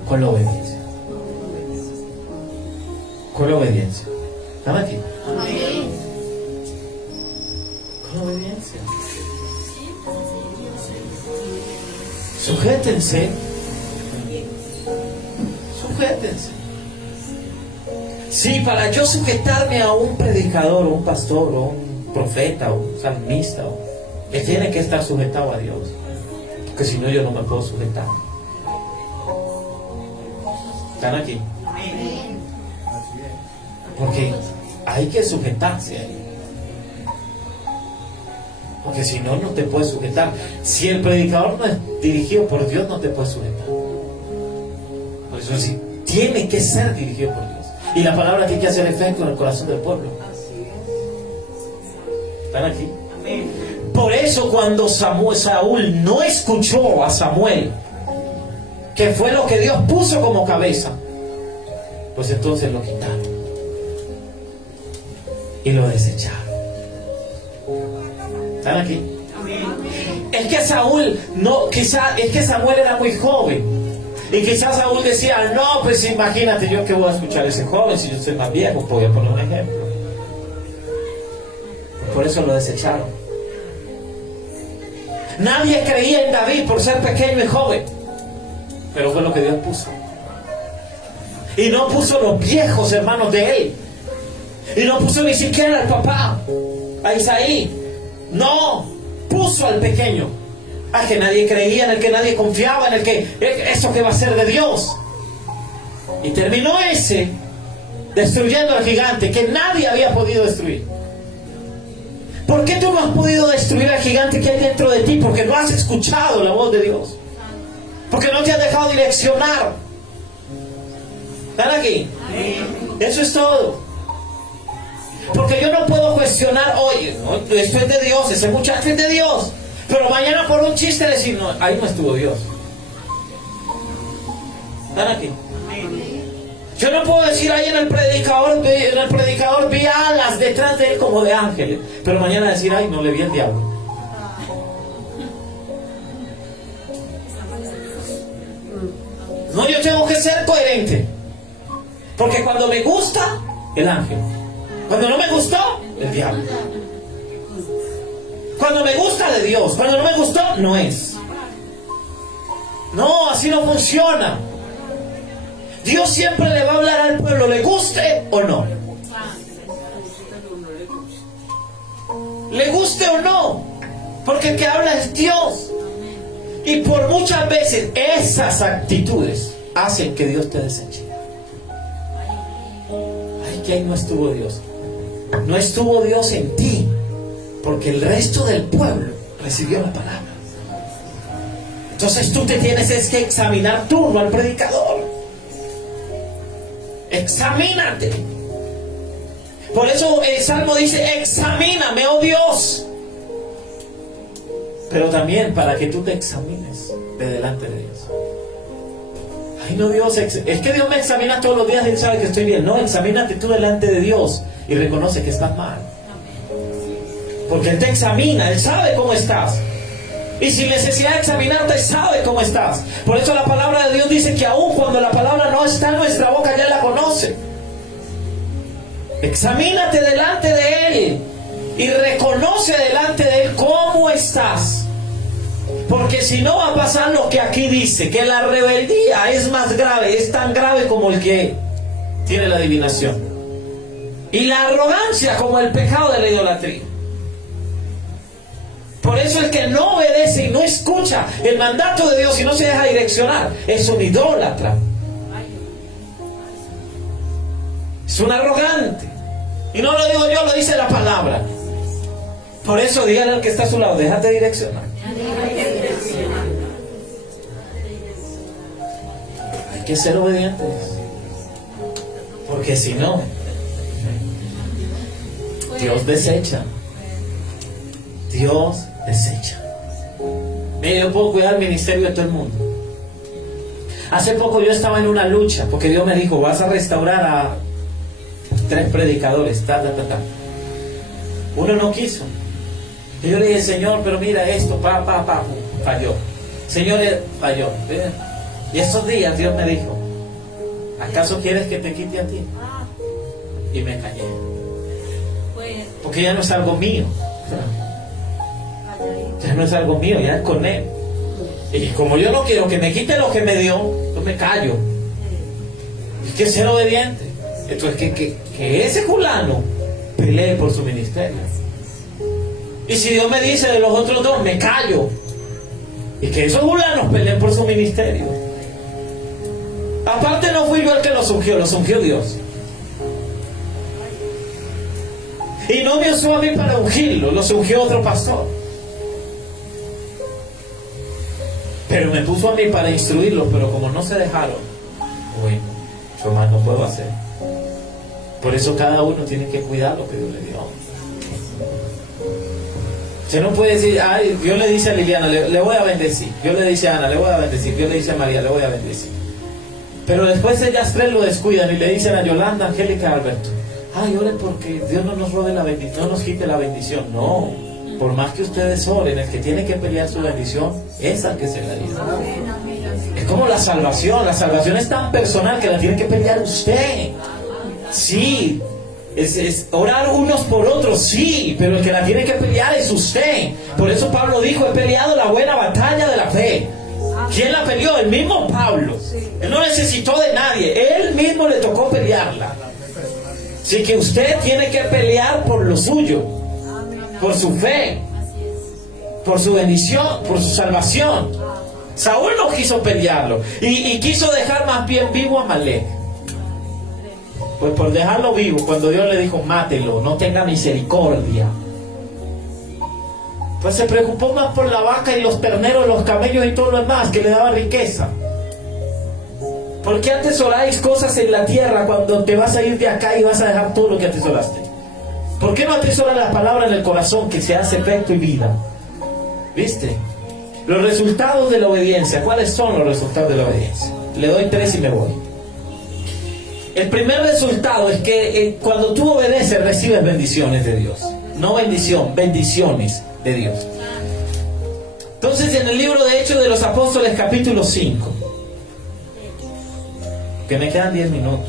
Con la obediencia. Con la obediencia. ¿Están aquí? Amén. Con la obediencia. Sujétense. Sujétense. Sí, para yo sujetarme a un predicador, o un pastor, o un profeta, o un salmista, él tiene que estar sujetado a Dios, porque si no yo no me puedo sujetar. ¿Están aquí? Porque hay que sujetarse a él, porque si no, no te puedes sujetar. Si el predicador no es dirigido por Dios, no te puedes sujetar. Por eso sí, tiene que ser dirigido por Dios. Y la palabra tiene que hacer efecto en el corazón del pueblo. ¿Están aquí? Amén. Por eso cuando Saúl no escuchó a Samuel, que fue lo que Dios puso como cabeza, pues entonces lo quitaron y lo desecharon. ¿Están aquí? Amén. Es que Saúl no, quizás es que Samuel era muy joven. Y quizás Saúl decía: no, pues imagínate, yo que voy a escuchar a ese joven si yo soy más viejo. Voy a poner un ejemplo. Por eso lo desecharon. Nadie creía en David por ser pequeño y joven, pero fue lo que Dios puso. Y no puso los viejos hermanos de él, y no puso ni siquiera al papá, a Isaí. No, puso al pequeño, al que nadie creía, en el que nadie confiaba, en el que eso que va a ser de Dios. Y terminó ese destruyendo al gigante que nadie había podido destruir. ¿Por qué tú no has podido destruir al gigante que hay dentro de ti? Porque no has escuchado la voz de Dios. Porque no te has dejado direccionar. ¿Están aquí? Eso es todo. Porque yo no puedo cuestionar, oye, esto es de Dios, ese muchacho es de Dios. Pero mañana por un chiste decir, no, ahí no estuvo Dios. ¿Están aquí? Yo no puedo decir ahí en el predicador vi alas detrás de él como de ángeles. Pero mañana decir, ay, no le vi el diablo. No, yo tengo que ser coherente. Porque cuando me gusta, el ángel. Cuando no me gustó, el diablo. Cuando me gusta, de Dios. Cuando no me gustó, no es. No, así no funciona. Dios siempre le va a hablar al pueblo, le guste o no. Le guste o no. Porque el que habla es Dios. Y por muchas veces esas actitudes hacen que Dios te deseche. Ay, que ahí no estuvo Dios. No estuvo Dios en ti, porque el resto del pueblo recibió la palabra. Entonces tú te tienes que examinar tú, no al predicador. Examínate. Por eso el Salmo dice, examíname, oh Dios. Pero también para que tú te examines de delante de Dios. Ay, no, Dios, es que Dios me examina todos los días y Él sabe que estoy bien. No, examínate tú delante de Dios y reconoce que estás mal. Porque Él te examina, Él sabe cómo estás. Y sin necesidad de examinarte, sabe cómo estás. Por eso la palabra de Dios dice que aun cuando la palabra no está en nuestra boca, ya la conoce. Examínate delante de Él y reconoce delante de Él cómo estás. Porque si no va a pasar lo que aquí dice, que la rebeldía es más grave, es tan grave como el que tiene la adivinación. Y la arrogancia como el pecado de la idolatría. Por eso el que no obedece y no escucha el mandato de Dios y no se deja direccionar, es un idólatra. Es un arrogante. Y no lo digo yo, lo dice la palabra. Por eso dígale al que está a su lado, déjate direccionar. Hay que ser obedientes. Porque si no, Dios desecha. Dios desecha. Mire, yo puedo cuidar el ministerio de todo el mundo. Hace poco yo estaba en una lucha, porque Dios me dijo, vas a restaurar a 3 predicadores, Uno no quiso. Y yo le dije, Señor, pero mira esto, falló. Señor, falló. Y esos días Dios me dijo, ¿acaso quieres que te quite a ti? Y me callé. Porque ya no es algo mío. Ya no es algo mío, ya es con Él. Y como yo no quiero que me quite lo que me dio, yo me callo. Hay que ser obediente. Entonces que ese fulano pelee por su ministerio. Y si Dios me dice de los otros 2, me callo. Y que esos fulanos peleen por su ministerio. Aparte no fui yo el que los ungió Dios. Y no me usó a mí para ungirlo, los ungió otro pastor. Pero me puso a mí para instruirlos, pero como no se dejaron, bueno, yo más no puedo hacer. Por eso cada uno tiene que cuidar lo que Dios le dio. Usted no puede decir, ay, Dios le dice a Liliana, le voy a bendecir. Dios le dice a Ana, le voy a bendecir. Dios le dice a María, le voy a bendecir. Pero después ellas 3 lo descuidan y le dicen a Yolanda, Angélica, Alberto, ay, oren porque Dios no nos robe la bendición, no nos quite la bendición. No, por más que ustedes oren, el que tiene que pelear su bendición es al que se la dice. Es como la salvación es tan personal que la tiene que pelear usted. Sí, es orar unos por otros, sí, pero el que la tiene que pelear es usted. Por eso Pablo dijo, he peleado la buena batalla de la fe. ¿Quién la peleó? El mismo Pablo. Él no necesitó de nadie, él mismo le tocó pelearla. Así que usted tiene que pelear por lo suyo, por su fe, por su bendición, por su salvación. Saúl no quiso pelearlo y quiso dejar más bien vivo a Amalek. Pues por dejarlo vivo, cuando Dios le dijo, mátelo, no tenga misericordia, Pues se preocupó más por la vaca y los terneros, los camellos y todo lo demás que le daba riqueza. ¿Por qué atesoráis cosas en la tierra cuando te vas a ir de acá y vas a dejar todo lo que atesoraste? ¿Por qué no atesoras la palabra en el corazón que se hace efecto y vida? ¿Viste? Los resultados de la obediencia. ¿Cuáles son los resultados de la obediencia? Le doy 3 y me voy. El primer resultado es que cuando tú obedeces recibes bendiciones de Dios. No bendición, bendiciones de Dios. Entonces en el libro de Hechos de los Apóstoles capítulo 5, que me quedan 10 minutos.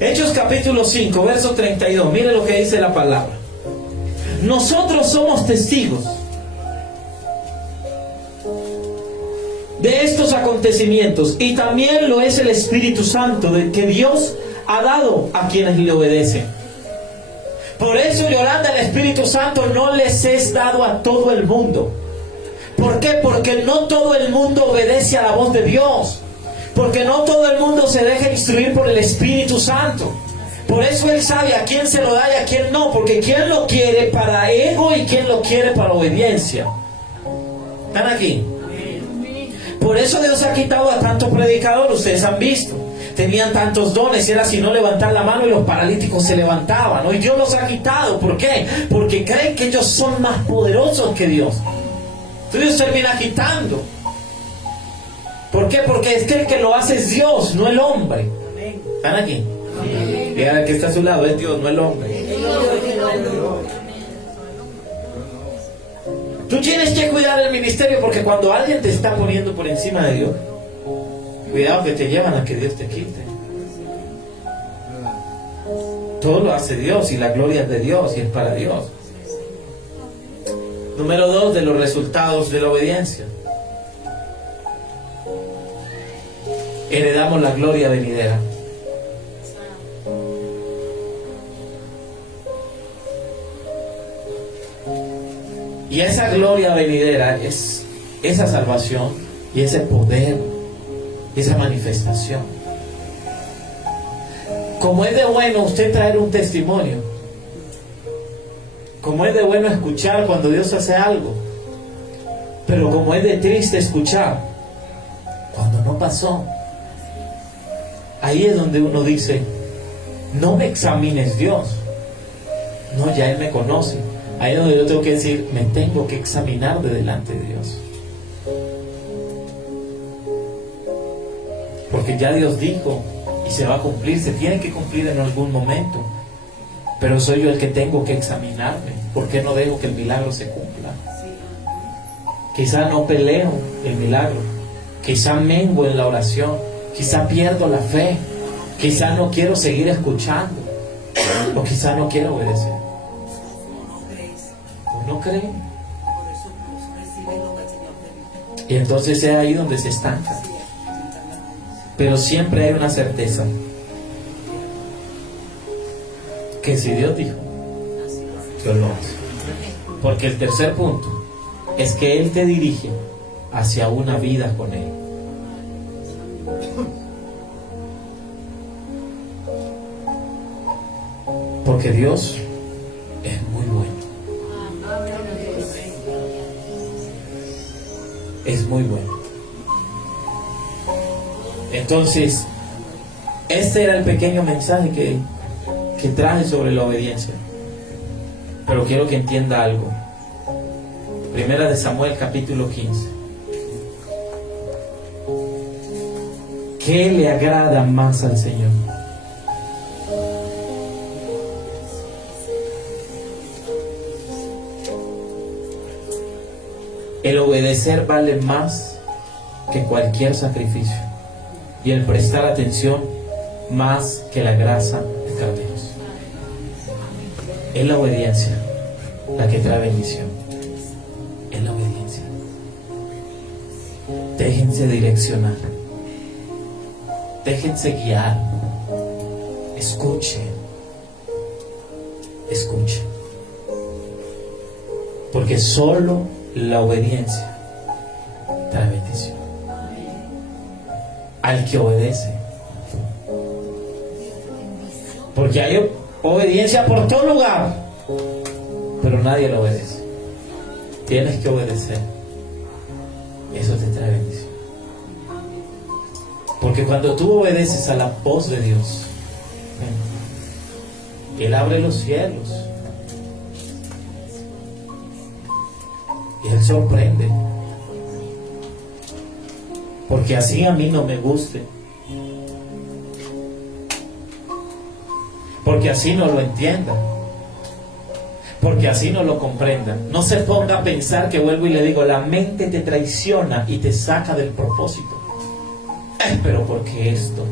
Hechos capítulo 5, verso 32. Mire lo que dice la palabra. Nosotros somos testigos de estos acontecimientos, y también lo es el Espíritu Santo de que Dios ha dado a quienes le obedecen. Por eso, Yolanda, el Espíritu Santo no les es dado a todo el mundo. ¿Por qué? Porque no todo el mundo obedece a la voz de Dios. Porque no todo el mundo se deja instruir por el Espíritu Santo. Por eso Él sabe a quién se lo da y a quién no. Porque quién lo quiere para ego y quién lo quiere para obediencia. ¿Están aquí? Por eso Dios ha quitado a tantos predicadores. Ustedes han visto. Tenían tantos dones. Era si no levantar la mano y los paralíticos se levantaban, ¿no? Y Dios los ha quitado. ¿Por qué? Porque creen que ellos son más poderosos que Dios. Entonces Dios termina quitando. ¿Por qué? Porque es que el que lo hace es Dios, no el hombre. ¿Están aquí? Y ahora el que está a su lado es Dios, no el hombre. Tú tienes que cuidar el ministerio, porque cuando alguien te está poniendo por encima de Dios, cuidado que te llevan a que Dios te quite. Todo lo hace Dios y la gloria es de Dios y es para Dios. Número 2 de los resultados de la obediencia. Heredamos la gloria venidera. Y esa gloria venidera es esa salvación y ese poder, esa manifestación. Como es de bueno usted traer un testimonio, como es de bueno escuchar cuando Dios hace algo, pero como es de triste escuchar cuando no pasó. Ahí es donde uno dice: no me examines, Dios. No, ya Él me conoce. Ahí es donde yo tengo que decir: me tengo que examinar de delante de Dios. Porque ya Dios dijo y se va a cumplir, se tiene que cumplir en algún momento. Pero soy yo el que tengo que examinarme. ¿Por qué no dejo que el milagro se cumpla? Quizá no peleo el milagro. Quizá mengo en la oración. Quizá pierdo la fe. Quizá no quiero seguir escuchando. O quizá no quiero obedecer. ¿O no creen? Y entonces es ahí donde se estanca. Pero siempre hay una certeza: que si Dios dijo, Dios lo hace. Porque el tercer punto es que Él te dirige hacia una vida con Él. Porque Dios es muy bueno. Es muy bueno. Entonces, este era el pequeño mensaje que traje sobre la obediencia. Pero quiero que entienda algo. Primera de Samuel capítulo 15. ¿Qué le agrada más al Señor? El obedecer vale más que cualquier sacrificio, y el prestar atención más que la grasa de carneros. Es la obediencia la que trae bendición. Es la obediencia. Déjense direccionar. Déjense guiar. Escuchen. Escuchen. Porque solo la obediencia trae bendición. Al que obedece. Porque hay obediencia por todo lugar. pero nadie lo obedece. Tienes que obedecer. Eso te trae bendición. Porque cuando tú obedeces a la voz de Dios, Él abre los cielos y Él sorprende. Porque así a mí no me guste, porque así no lo entienda, porque así no lo comprenda. No se ponga a pensar, que vuelvo y le digo, la mente te traiciona y te saca del propósito. Pero ¿por qué esto?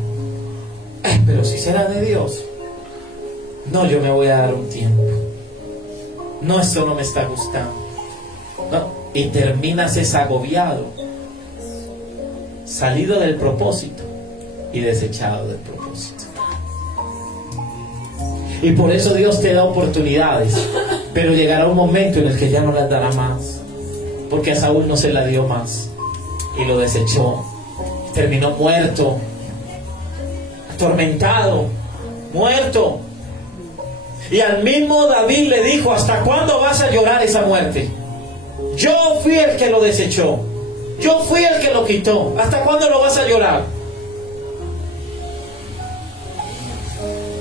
Pero si será de Dios. No, yo me voy a dar un tiempo. No, esto no me está gustando. No, y terminas agobiado, salido del propósito y desechado del propósito. Y por eso Dios te da oportunidades, pero llegará un momento en el que ya no las dará más, porque a Saúl no se la dio más y lo desechó. Terminó muerto, atormentado, muerto. Y al mismo David le dijo: ¿hasta cuándo vas a llorar esa muerte? Yo fui el que lo desechó, yo fui el que lo quitó. ¿Hasta cuándo lo vas a llorar?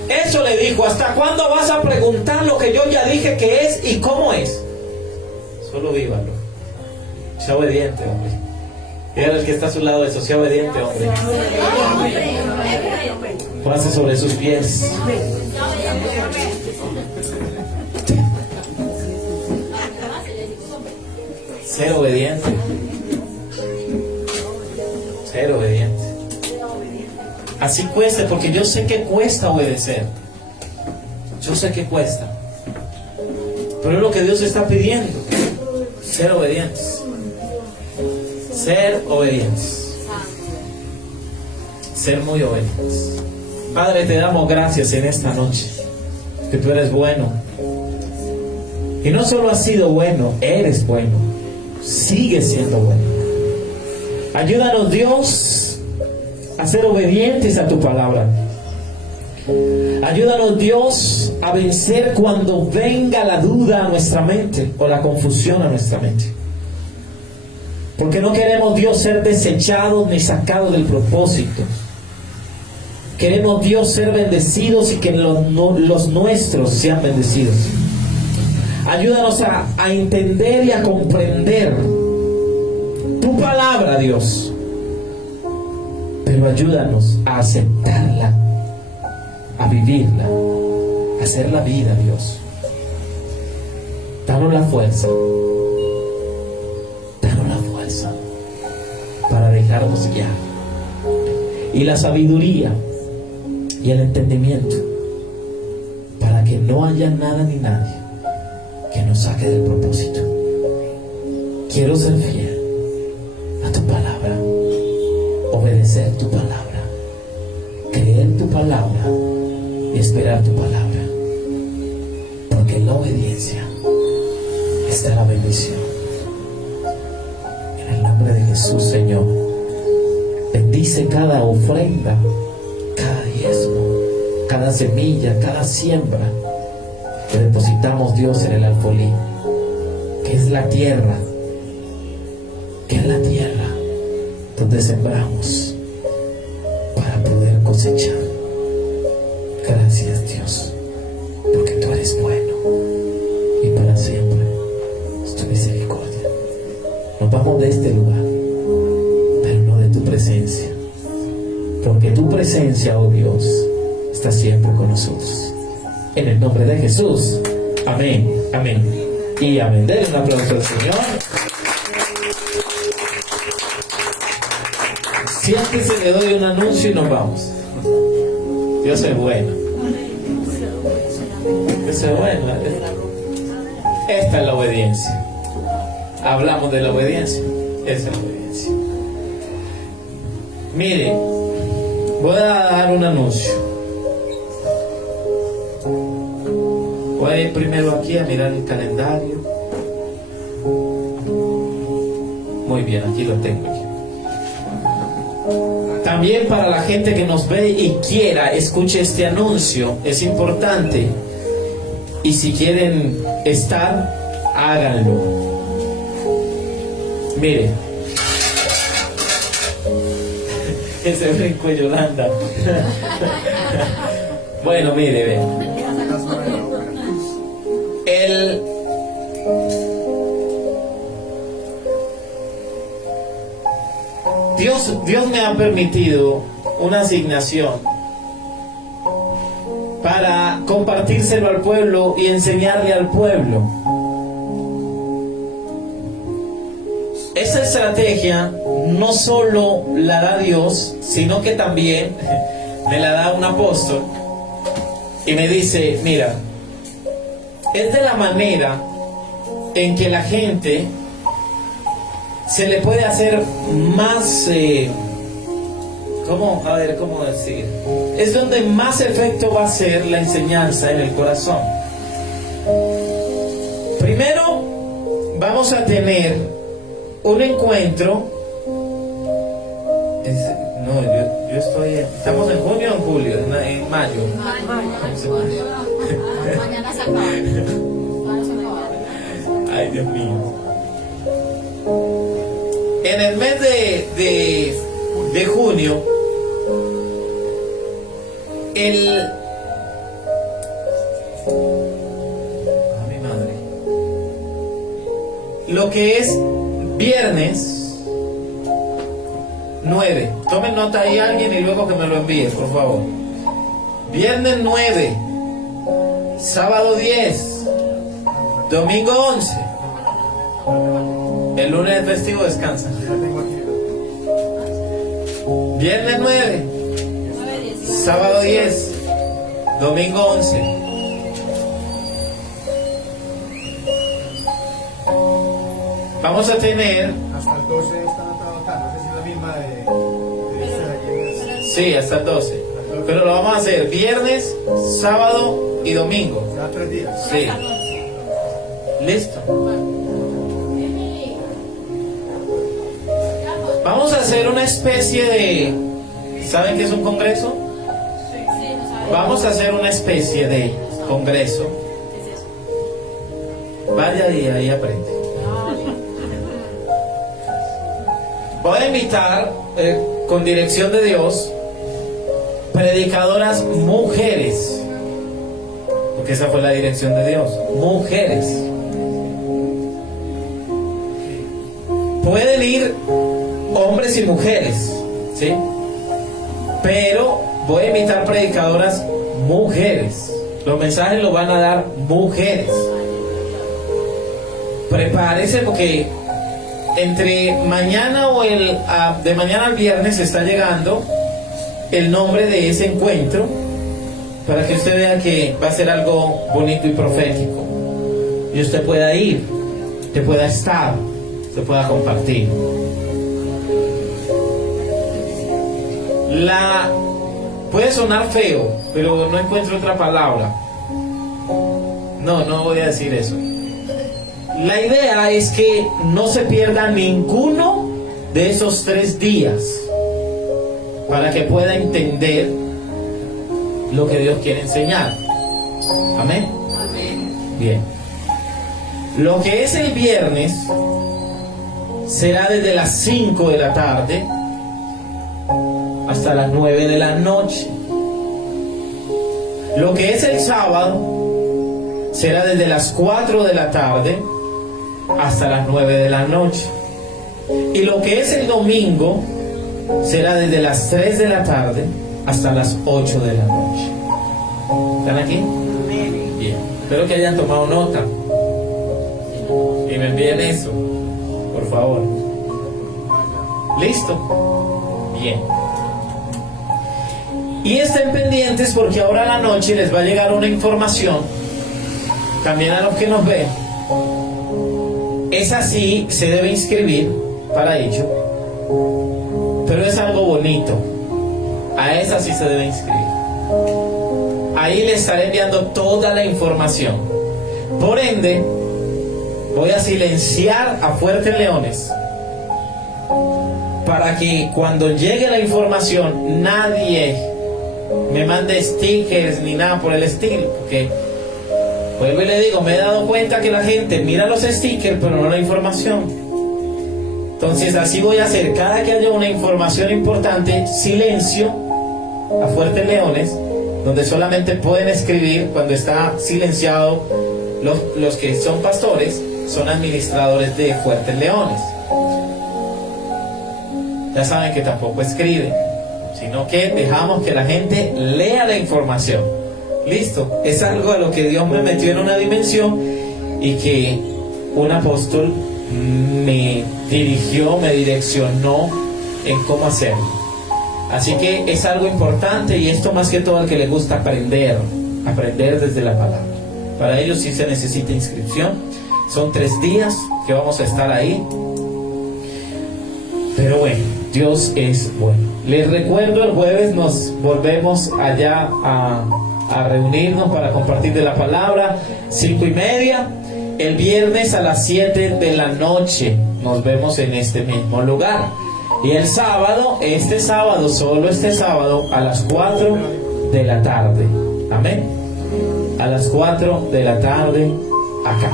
Eso le dijo. ¿Hasta cuándo vas a preguntar lo que yo ya dije que es y cómo es? Solo vívalo. Sea obediente, hombre. Dígale al que está a su lado eso: sea obediente, hombre. Pase sobre sus pies. Ser obediente. Ser obediente. Así cueste, porque yo sé que cuesta obedecer. Yo sé que cuesta. Pero es lo que Dios está pidiendo. Ser obedientes. Ser obedientes. Ser muy obedientes. Padre, te damos gracias en esta noche, que tú eres bueno. Y no solo has sido bueno, eres bueno. Sigues siendo bueno. Ayúdanos, Dios, a ser obedientes a tu palabra. Ayúdanos, Dios, a vencer cuando venga la duda a nuestra mente o la confusión a nuestra mente. Porque no queremos, Dios, ser desechados ni sacados del propósito. Queremos, Dios, ser bendecidos y que los nuestros sean bendecidos. Ayúdanos a entender y a comprender tu palabra, Dios. Pero ayúdanos a aceptarla, a vivirla, a hacer la vida, Dios. Danos la fuerza. Danos la fuerza para dejarnos guiar. Y la sabiduría y el entendimiento para que no haya nada ni nadie que nos saque del propósito. Quiero ser fiel a tu palabra, obedecer tu palabra, creer tu palabra y esperar tu palabra, porque en la obediencia está la bendición. En el nombre de Jesús, Señor, bendice cada ofrenda, cada diezmo, cada semilla, cada siembra que depositamos, Dios, en el alfolí, que es la tierra, donde sembramos para poder cosechar. Gracias, Dios, porque tú eres bueno y para siempre es tu misericordia. Nos vamos de este lugar, pero no de tu presencia, porque tu presencia, oh Dios, está siempre con nosotros. En el nombre de Jesús. Amén, amén y amén. Denle un aplauso al Señor. Siéntese, le doy un anuncio y nos vamos. Dios es bueno. Dios es bueno. Esta es la obediencia. Hablamos de la obediencia. Esa es la obediencia. Mire, voy a dar un anuncio. Voy a ir primero aquí a mirar el calendario. Muy bien, aquí lo tengo. También para la gente que nos ve y quiera, escuche este anuncio. Es importante. Y si quieren estar, háganlo. Mire. Ese brinco de Yolanda. Bueno, mire, ve. Dios me ha permitido una asignación para compartírselo al pueblo y enseñarle al pueblo. Esa estrategia no solo la da Dios, sino que también me la da un apóstol y me dice, mira, es de la manera en que la gente se le puede hacer más, ¿cómo decir? Es donde más efecto va a ser la enseñanza en el corazón. Primero, vamos a tener un encuentro. Yo estoy. ¿Estamos en junio o en julio? En mayo. Mañana se acaba. Ay, Dios mío. En el mes de junio, mi madre, lo que es viernes 9, tomen nota ahí alguien y luego que me lo envíe, por favor. Viernes 9, sábado 10, domingo 11. El lunes es festivo, descansa. Viernes 9, sábado 10, domingo 11. Vamos a tener... Hasta el 12 están trabajando, no sé si es la misma de Sí, hasta el 12. Pero lo vamos a hacer viernes, sábado y domingo. ya 3 días. Sí. Listo. Vamos a hacer una especie de... ¿Saben qué es un congreso? Vamos a hacer una especie de congreso. Vaya y ahí aprende. Voy a invitar, con dirección de Dios, predicadoras mujeres. Porque esa fue la dirección de Dios. Mujeres. Pueden ir hombres y mujeres, ¿sí? Pero voy a invitar predicadoras mujeres. Los mensajes los van a dar mujeres. Prepárese porque entre mañana de mañana al viernes está llegando el nombre de ese encuentro para que usted vea que va a ser algo bonito y profético y usted pueda ir, que pueda estar, se pueda compartir. Puede sonar feo, pero no encuentro otra palabra. No voy a decir eso. La idea es que no se pierda ninguno de esos 3 días para que pueda entender lo que Dios quiere enseñar. Amén. Bien. Lo que es el viernes será desde las 5 de la tarde hasta las 9 de la noche. Lo que es el sábado será desde las 4 de la tarde hasta las 9 de la noche. Y lo que es el domingo será desde las 3 de la tarde hasta las 8 de la noche. ¿Están aquí? Bien. Espero que hayan tomado nota y me envíen eso, por favor. ¿Listo? Bien. Y estén pendientes porque ahora a la noche les va a llegar una información, también a los que nos ven. Esa sí se debe inscribir para ello, pero es algo bonito. A esa sí se debe inscribir. Ahí les estaré enviando toda la información. Por ende, voy a silenciar a Fuertes Leones para que cuando llegue la información nadie me mande stickers ni nada por el estilo, porque Vuelvo y le digo, me he dado cuenta que la gente mira los stickers, pero no la información. Entonces así voy a hacer, cada que haya una información importante, silencio a Fuertes Leones, donde solamente pueden escribir cuando está silenciado los que son pastores, son administradores de Fuertes Leones. Ya saben que tampoco escriben, sino que dejamos que la gente lea la información. Listo, es algo a lo que Dios me metió en una dimensión y que un apóstol me dirigió, me direccionó en cómo hacerlo. Así que es algo importante, y esto más que todo al que le gusta aprender desde la palabra. Para ello sí se necesita inscripción. Son 3 días que vamos a estar ahí. Pero bueno, Dios es bueno. Les recuerdo, el jueves nos volvemos allá a reunirnos para compartir de la palabra, 5:30. El viernes a las 7 de la noche nos vemos en este mismo lugar. Y el sábado, solo este sábado, a las 4 de la tarde. Amén. A las 4 de la tarde, acá.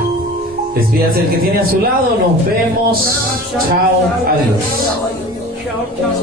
Despídase el que tiene a su lado. Nos vemos. Chao. Adiós. Chao, chao.